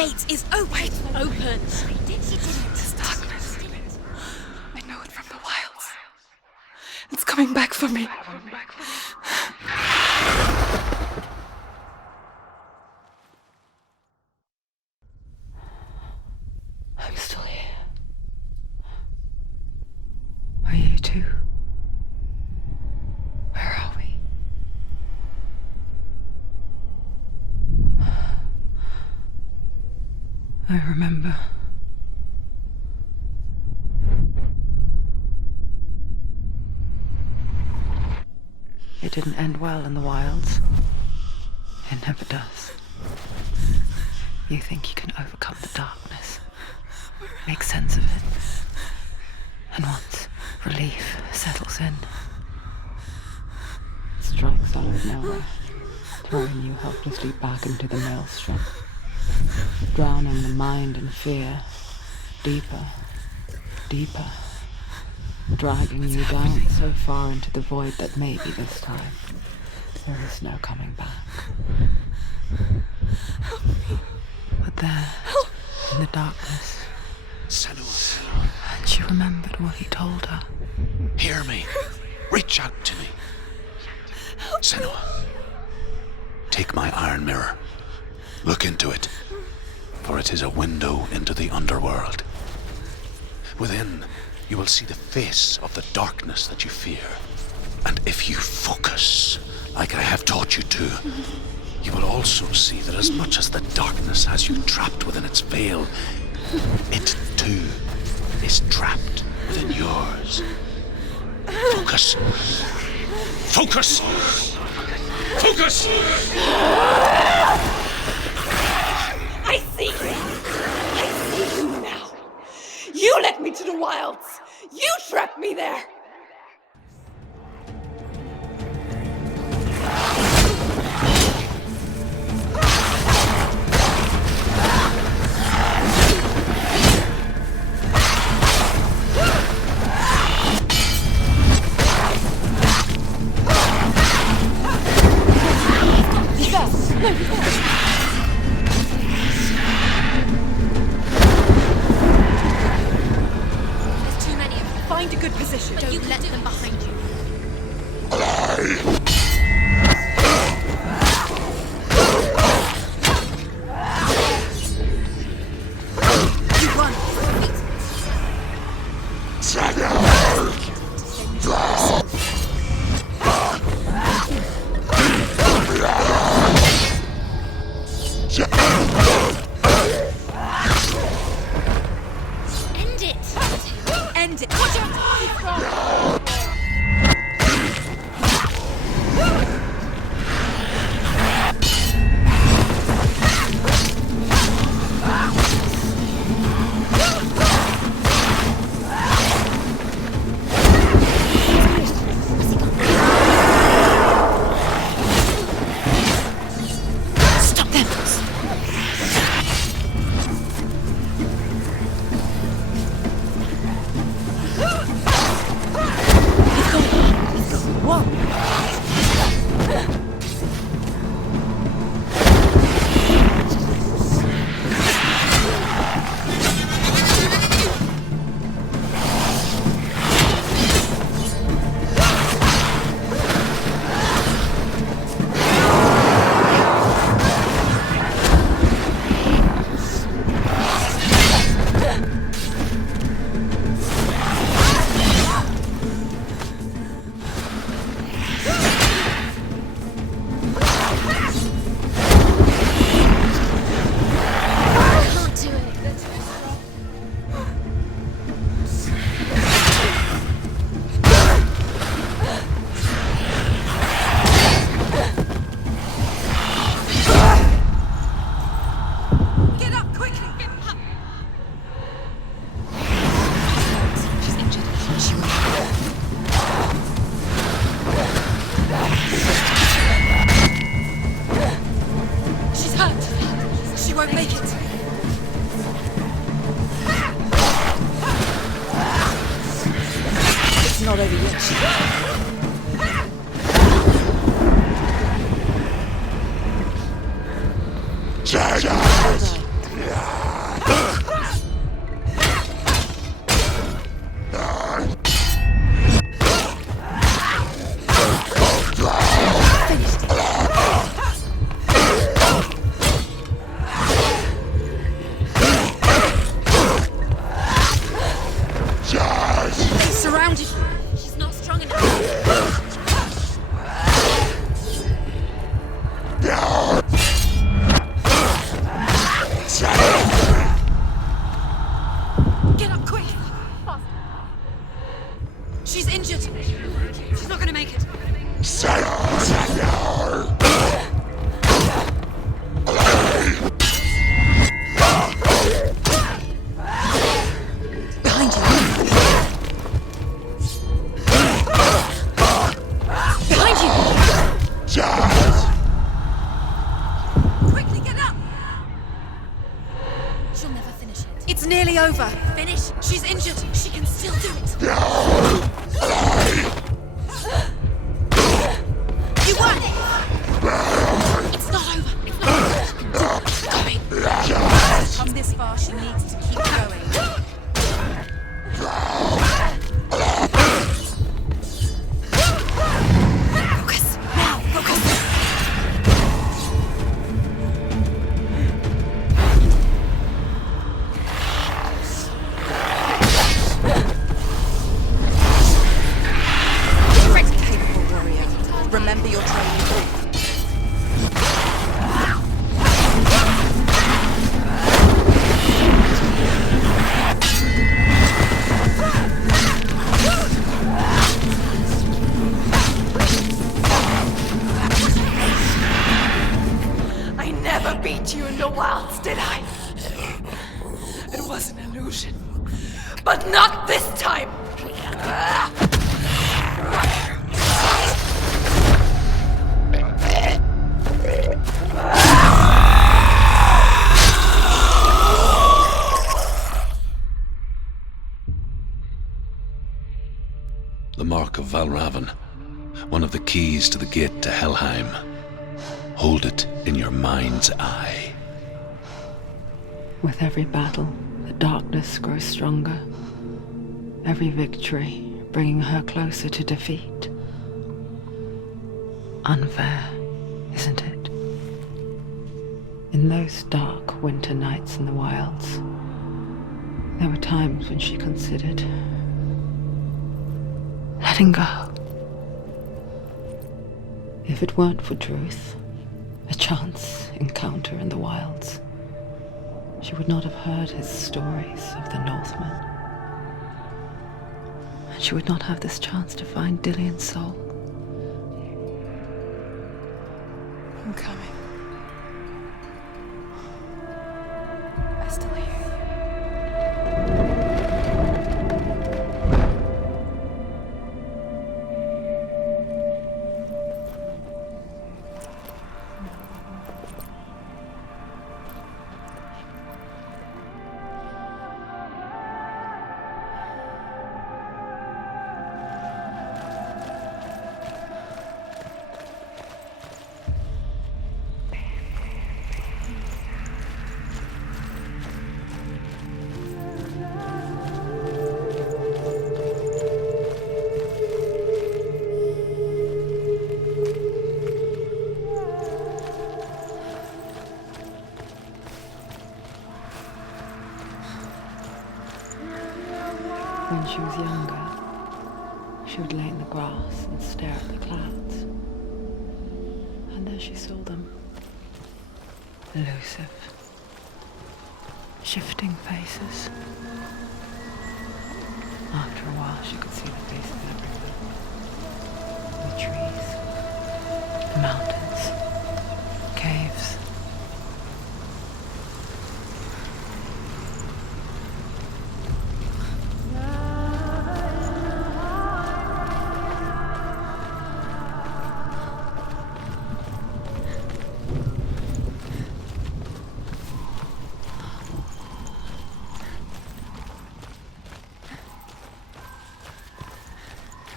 gate is open. Open. This darkness. I know it from the wilds. It's coming back for me. I'm still here. Are you too? Where are we? I remember. It didn't end well in the wilds. It never does. You think you can overcome the darkness, make sense of it, and once relief settles in, it strikes out of nowhere, throwing you helplessly back into the maelstrom, drowning the mind in fear, deeper, deeper, dragging you down so far into the void that maybe this time there is no coming back. But there, in the darkness, Senua, and she remembered what he told her. hear me. Reach out to me. Senua, take my iron mirror. Look into it, for it is a window into the underworld. Within, you will see the face of the darkness that you fear. And if you focus, like I have taught you to, you will also see that as much as the darkness has you trapped within its veil, it too is trapped within yours. Focus. Focus! Focus! I see you! I see you now! You led me to the wilds! You trapped me there! There's too many of them. Find a good position. But you let them behind you. You won. End it. End it! Watch out! Stop them. Can't do it. Get up quickly! She's injured. She will. She's hurt! She won't make it! It's not over yet. Get up, quick! She's injured. She's not gonna make it. Behind you. Behind you! Quickly, get up! She'll never finish it. It's nearly over. Finish. She's injured. She can still do it. You won! It's not over. It's not over. She's coming. Come this far, she needs to keep going. Focus. Now, focus. Capable warrior. Remember your training. I never beat you in the wilds, did I? It was an illusion. But not this time! The Mark of Valravan, one of the keys to the gate to Helheim. Hold it in your mind's eye. With every battle, the darkness grows stronger. Every victory bringing her closer to defeat. Unfair, isn't it? In those dark winter nights in the wilds, there were times when she considered letting go. If it weren't for Druth, a chance encounter in the wilds, she would not have heard his stories of the Northmen. And she would not have this chance to find Dillion's soul. I'm coming. I still hear you. When she was younger, she would lay in the grass and stare at the clouds. And there she saw them. Elusive. Shifting faces. After a while, she could see the faces everywhere. The trees, the mountains, caves.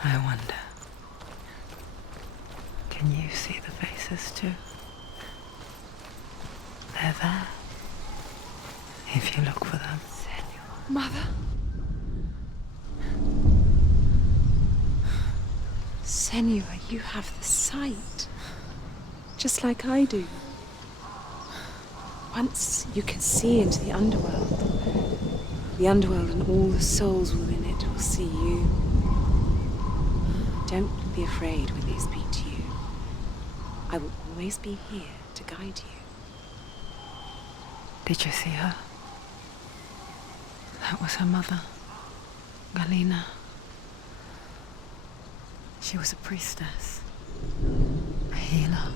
I wonder, can you see the faces too? They're there, if you look for them. Mother? Senua, you have the sight. Just like I do. Once you can see into the underworld and all the souls within it will see you. Don't be afraid when they speak to you. I will always be here to guide you. Did you see her? That was her mother, Galina. She was a priestess, a healer.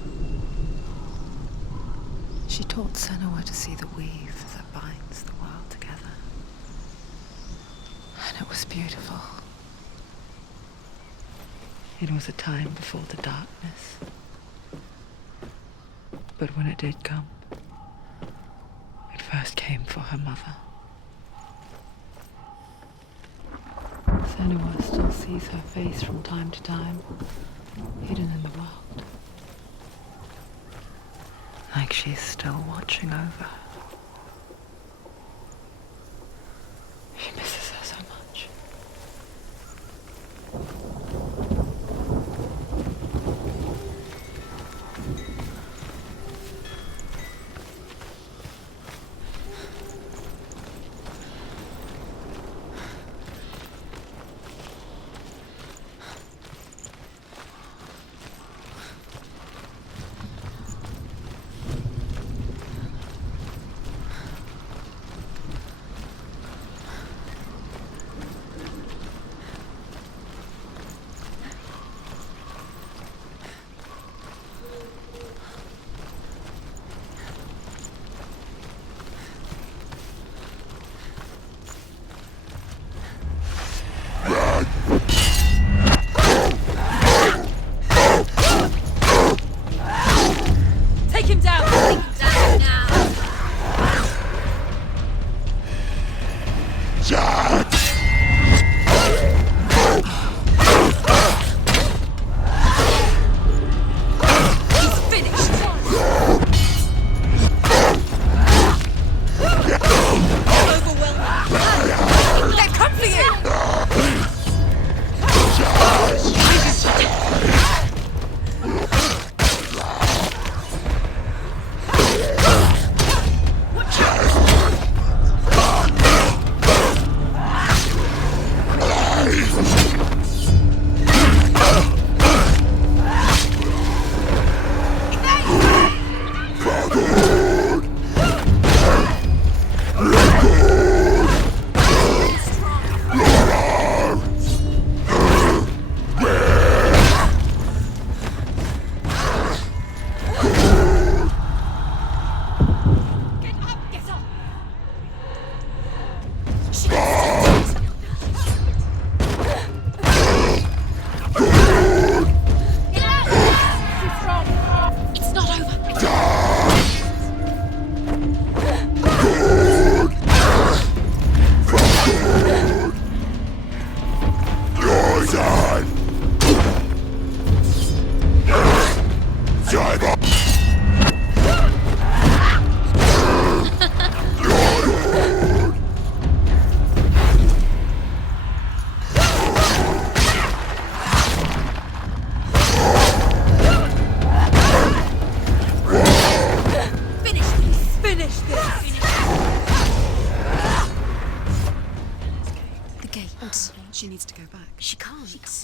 She taught Senua to see the weave that binds the world together. And it was beautiful. It was a time before the darkness. But when it did come, it first came for her mother. Senua still sees her face from time to time, hidden in the world. Like she's still watching over her. She misses her so much. She needs to go back. She can't.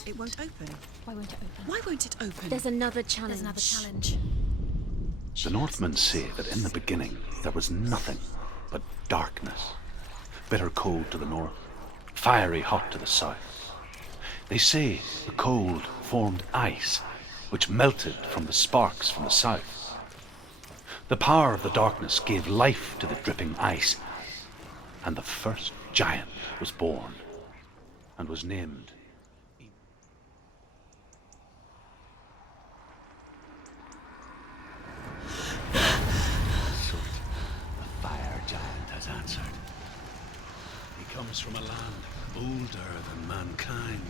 It won't open. Why won't it open? Why won't it open? There's another challenge. The Northmen say that in the beginning there was nothing but darkness. Bitter cold to the north, fiery hot to the south. They say the cold formed ice, which melted from the sparks from the south. The power of the darkness gave life to the dripping ice, and the first giant was born, and was named the fire giant has answered. He comes from a land older than mankind,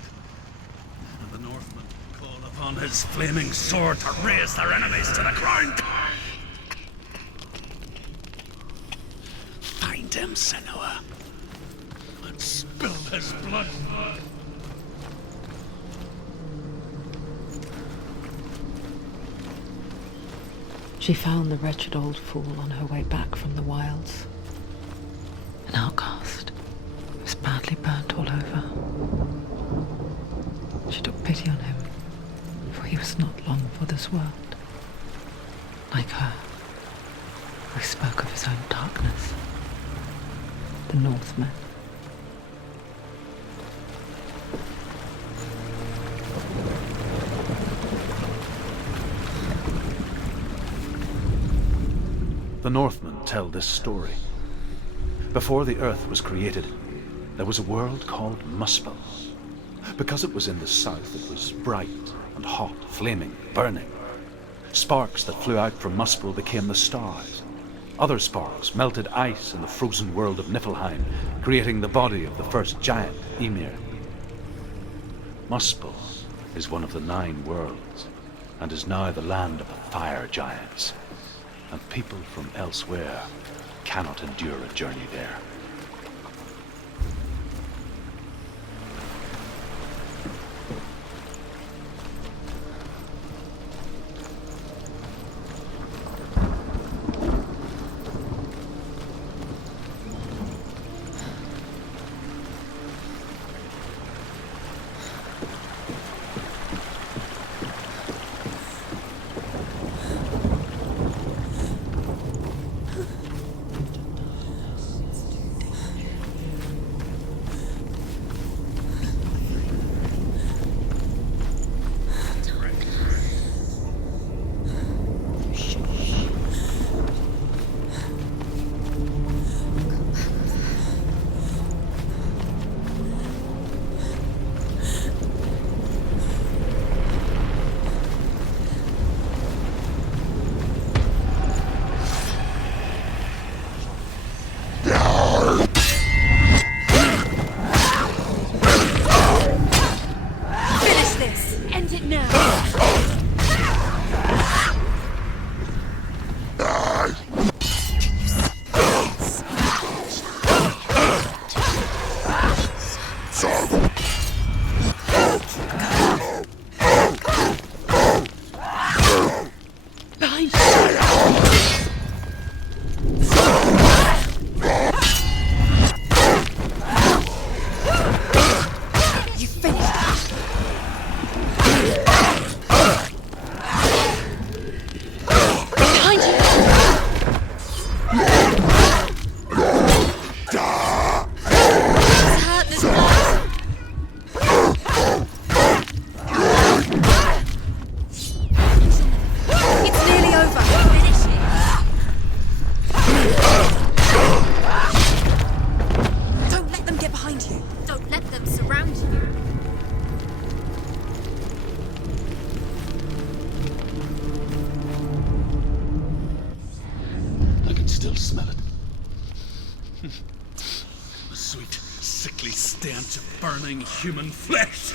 and the Northmen call upon his flaming sword to raise their enemies to the ground. Find him, Senua, and spill his blood. She found the wretched old fool on her way back from the wilds. An outcast. He was badly burnt all over. She took pity on him, for he was not long for this world. Like her, he spoke of his own darkness. The Northmen, The Northmen tell this story. Before the earth was created, there was a world called Muspel. Because it was in the south, it was bright and hot, flaming, burning. Sparks that flew out from Muspel became the stars. Other sparks melted ice in the frozen world of Niflheim, creating the body of the first giant, Ymir. Muspel is one of the 9 worlds, and is now the land of the fire giants. And people from elsewhere cannot endure a journey there. Human flesh.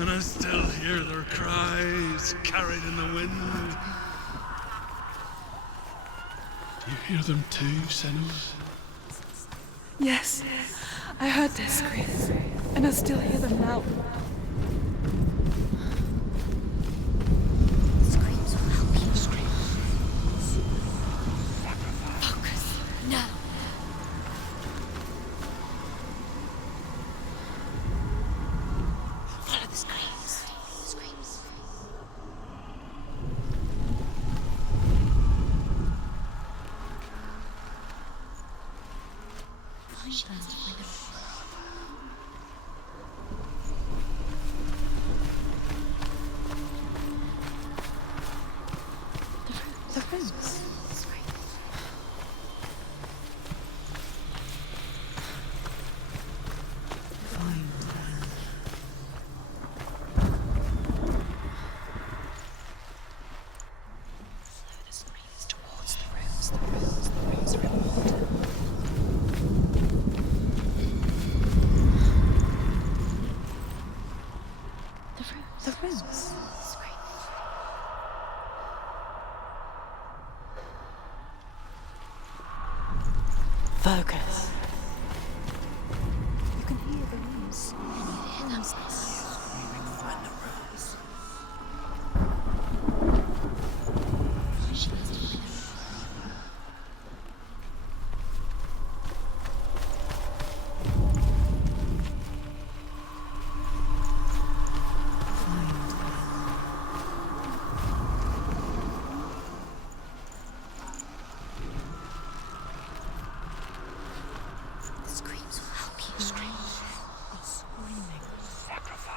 And I still hear their cries carried in the wind. Do you hear them too, Senuas? Yes, I heard their screams, and I still hear them now. Screams will help you. Focus, now. Follow the screams. Screams. Find them. The roots. Focus. You can hear the roots. Hear them. Find the roots. The screams will help you. Screaming. Sacrifice.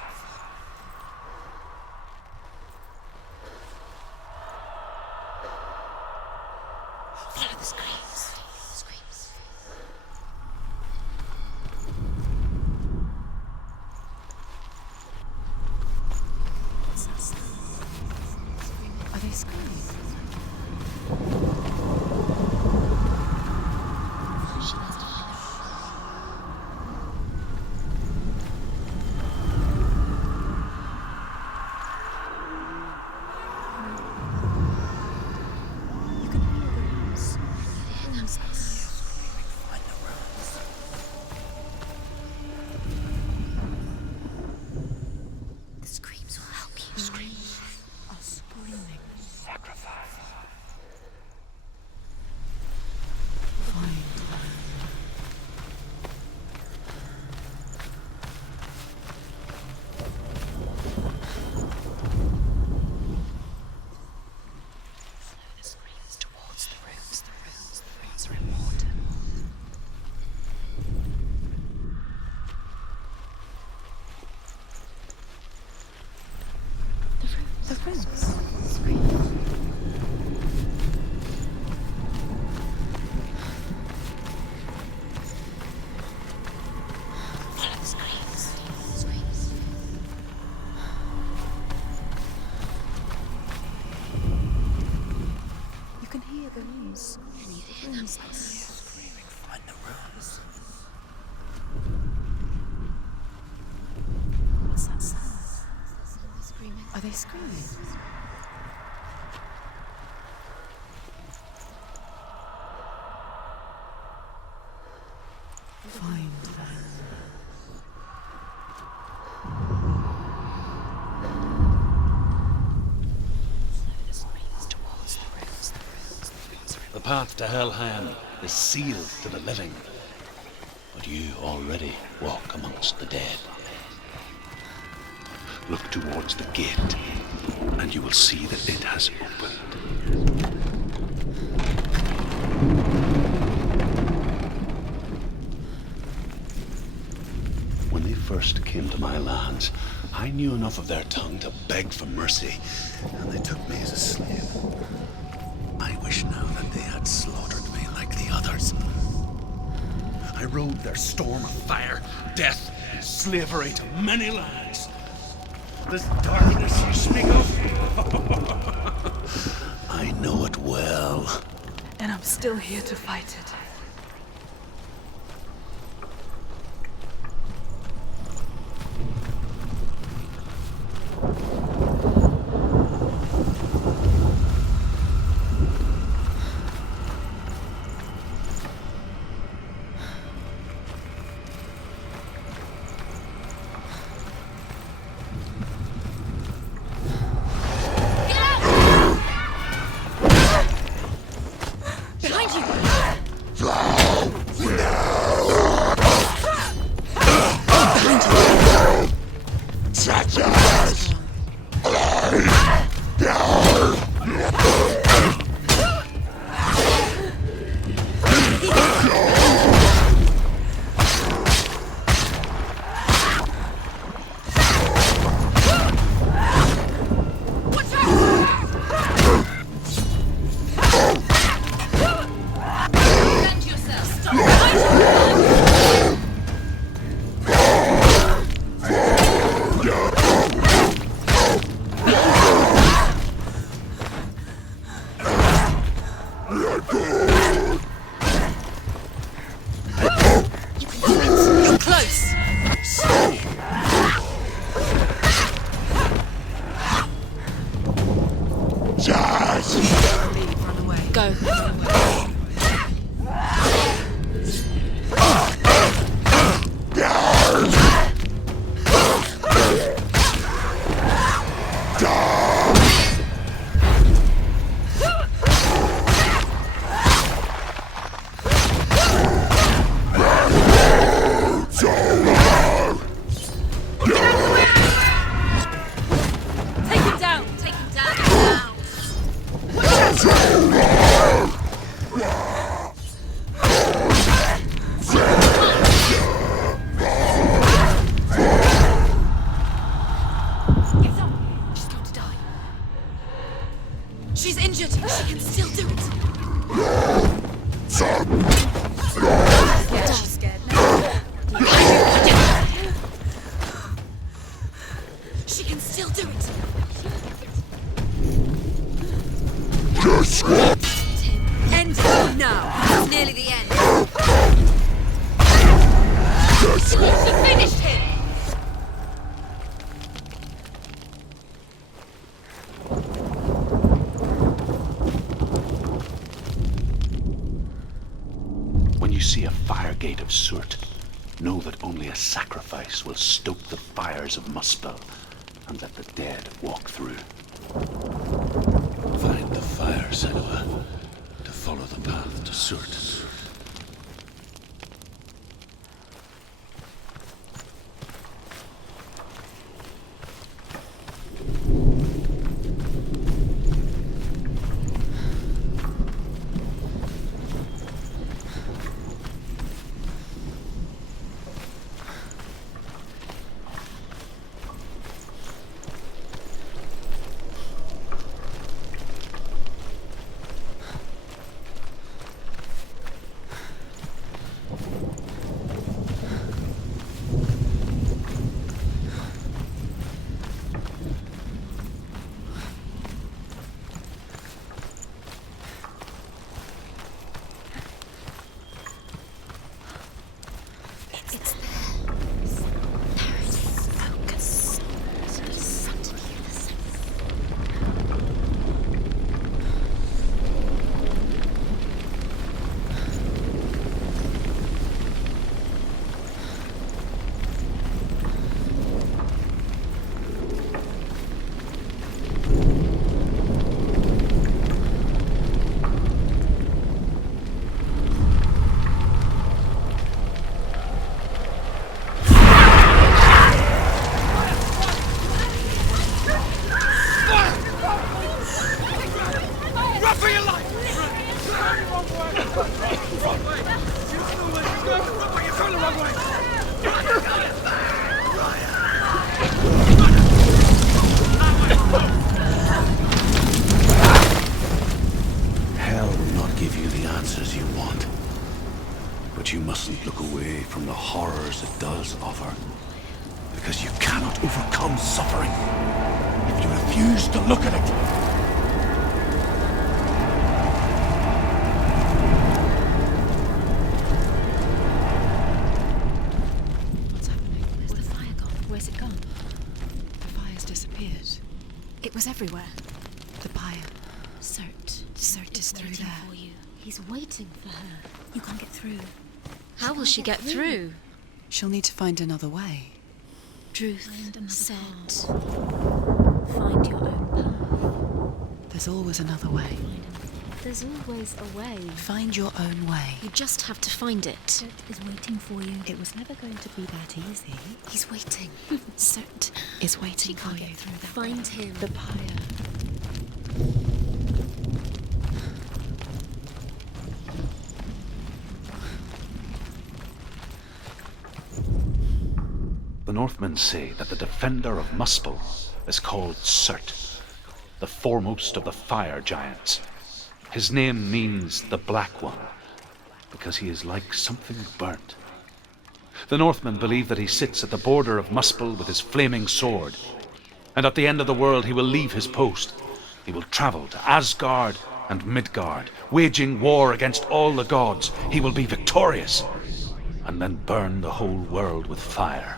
screams. Follow the screams. Screams. You can hear the rooms. Find the runes. What's that sound? Screaming. Are they screaming? Find them. The screams towards the runes. The path to Helheim is sealed to the living, but you already walk amongst the dead. Look towards the gate, and you will see that it has opened. When they first came to my lands, I knew enough of their tongue to beg for mercy, and they took me as a slave. I wish now that they had slaughtered me like the others. I rode their storm of fire, death, and slavery to many lands. This darkness you speak of, I know it well. And I'm still here to fight it. Know that only a sacrifice will stoke the fires of Muspel, and that the dead walk through. Find the fire, Senua, to follow the path to Surt. Hell will not give you the answers you want. But you mustn't look away from the horrors it does offer. Because you cannot overcome suffering if you refuse to look at it. What's happening? Where's the fire gone? Where's it gone? The fire's disappeared. It was everywhere. The pyre. Cert is through waiting there. for you. He's waiting for her. You can't get through. How will she get through? She'll need to find another way. Truth said, path. Find your own path. There's always another way. There's always a way. Find your own way. you just have to find it. Cert is waiting for you. It was never going to be that easy. He's waiting. Cert Is waiting can't for get you. through that. Find him. The pyre. The Northmen say that the defender of Muspel is called Surt, the foremost of the fire giants. His name means the Black One, because he is like something burnt. The Northmen believe that he sits at the border of Muspel with his flaming sword, and at the end of the world he will leave his post. He will travel to Asgard and Midgard, waging war against all the gods. He will be victorious, and then burn the whole world with fire.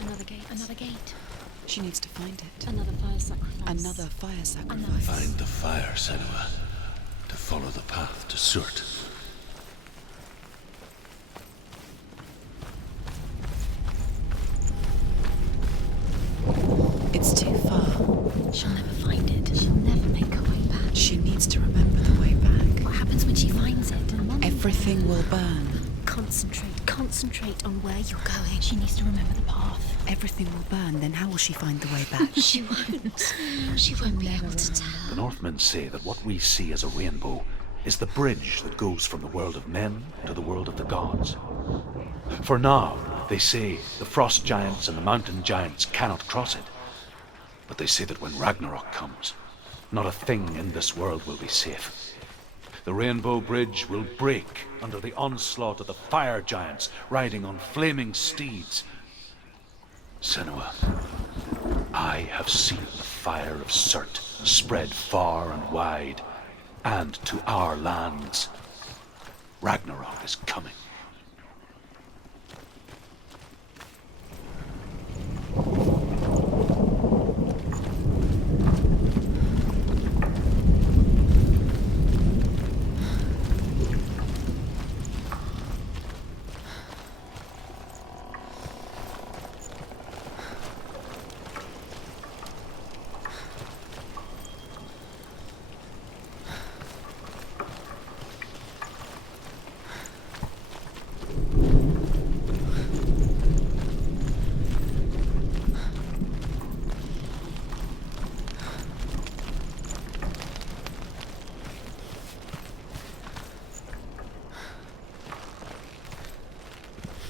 Another gate. Another gate. She needs to find it. Another fire sacrifice. Another fire sacrifice. Find the fire, Senua, to follow the path to Surt. It's too far. She'll never find it. She'll never make her way back. She needs to remember the way back. What happens when she finds it? Everything will burn. Concentrate on where you're going. She needs to remember the path. Everything will burn, then how will she find the way back? She won't. She won't be able to tell. The Northmen say that what we see as a rainbow is the bridge that goes from the world of men to the world of the gods. For now, they say the frost giants and the mountain giants cannot cross it. But they say that when Ragnarok comes, not a thing in this world will be safe. The rainbow bridge will break under the onslaught of the fire giants riding on flaming steeds. Senua, I have seen the fire of Surt spread far and wide, and to our lands. Ragnarok is coming.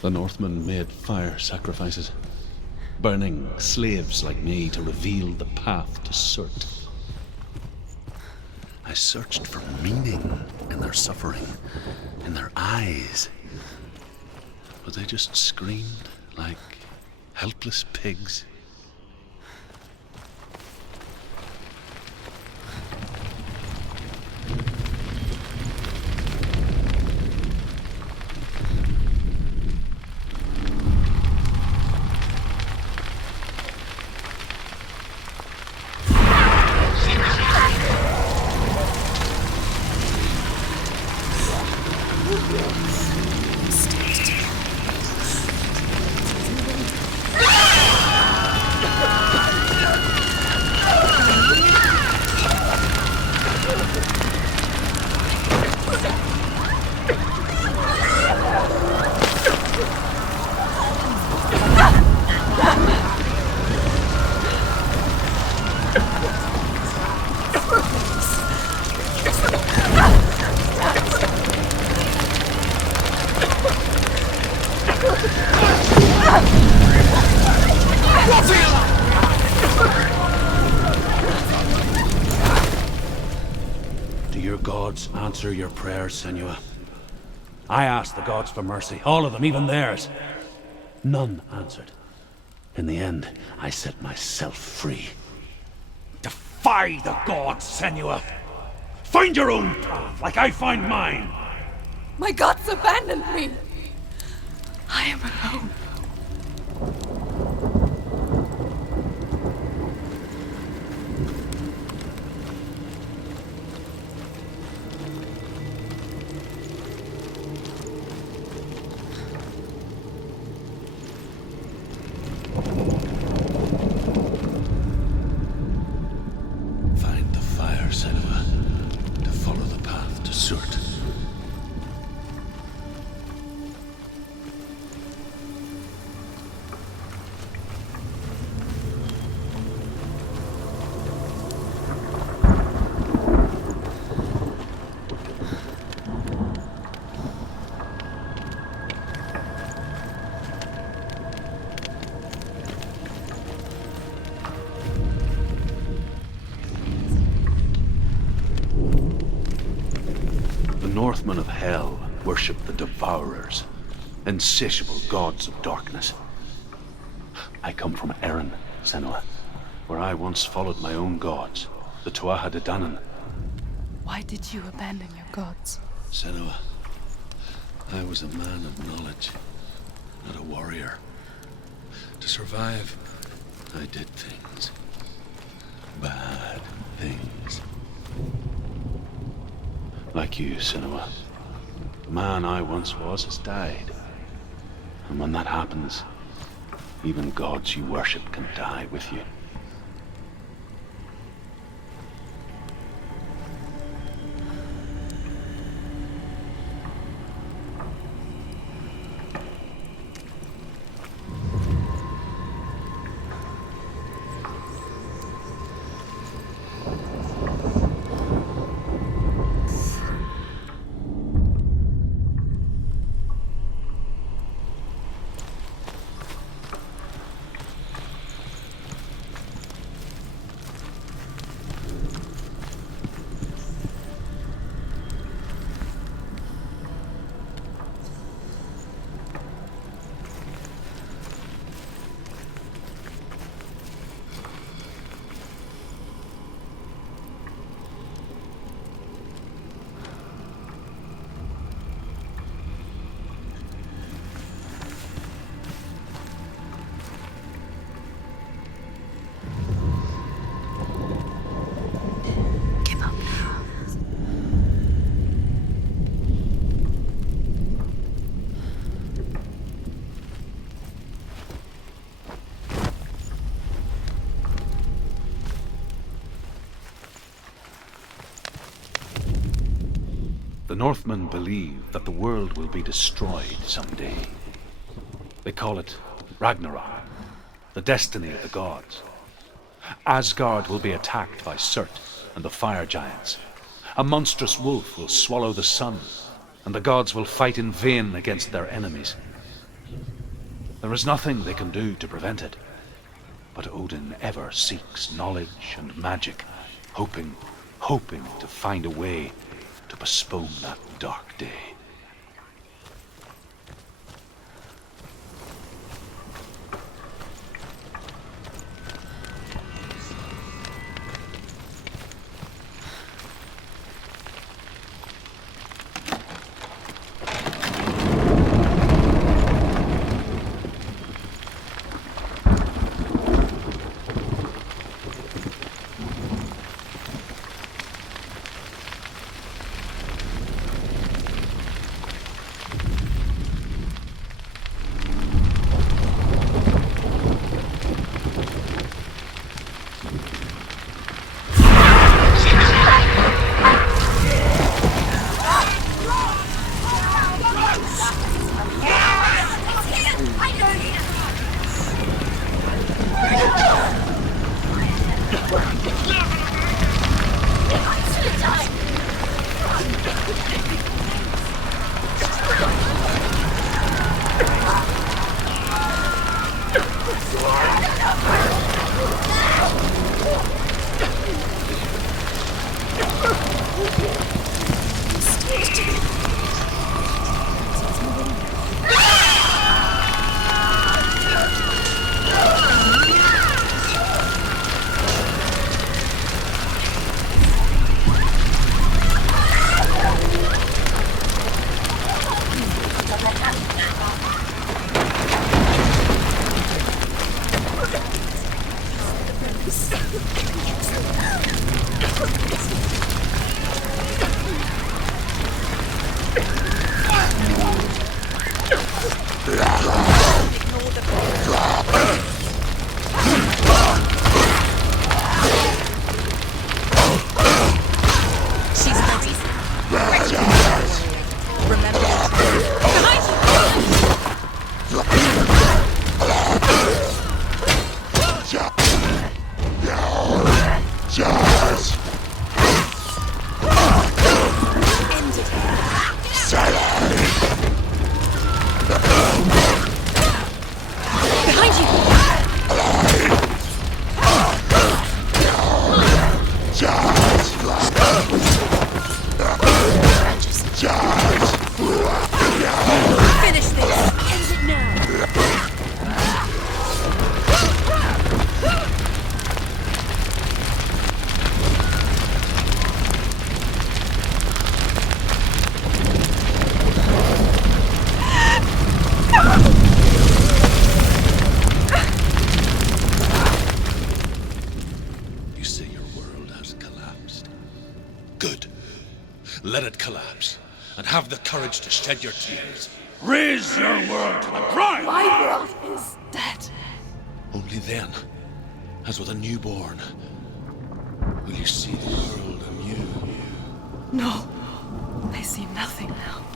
The Northmen made fire sacrifices, burning slaves like me to reveal the path to Surt. I searched for meaning in their suffering, in their eyes, but they just screamed like helpless pigs. gods answer your prayers, Senua? I asked the gods for mercy, all of them, even theirs. None answered. In the end, I set myself free. Defy the gods, Senua! Find your own path, like I find mine! My gods abandoned me! I am alone. Find the fire, Senua, to follow the path to Surt. The Northmen of Hell worship the Devourers, insatiable gods of darkness. I come from Erin, Senua, where I once followed my own gods, the Tuatha De Danann. Why did you abandon your gods? Senua, I was a man of knowledge, not a warrior. To survive, I did things. Bad things. Like you, Senua. The man I once was has died. And when that happens, even gods you worship can die with you. The Northmen believe that the world will be destroyed someday. They call it Ragnarok, the destiny of the gods. Asgard will be attacked by Surt and the fire giants. A monstrous wolf will swallow the sun, and the gods will fight in vain against their enemies. There is nothing they can do to prevent it, but Odin ever seeks knowledge and magic, hoping to find a way to postpone that dark day. Finish this! End it now! You say your world has collapsed. Good. Let it collapse, and have the courage to shed your tears. Raise your world to the ground! My world is dead. Only then, as with a newborn, will you see the world anew. No, I see nothing now.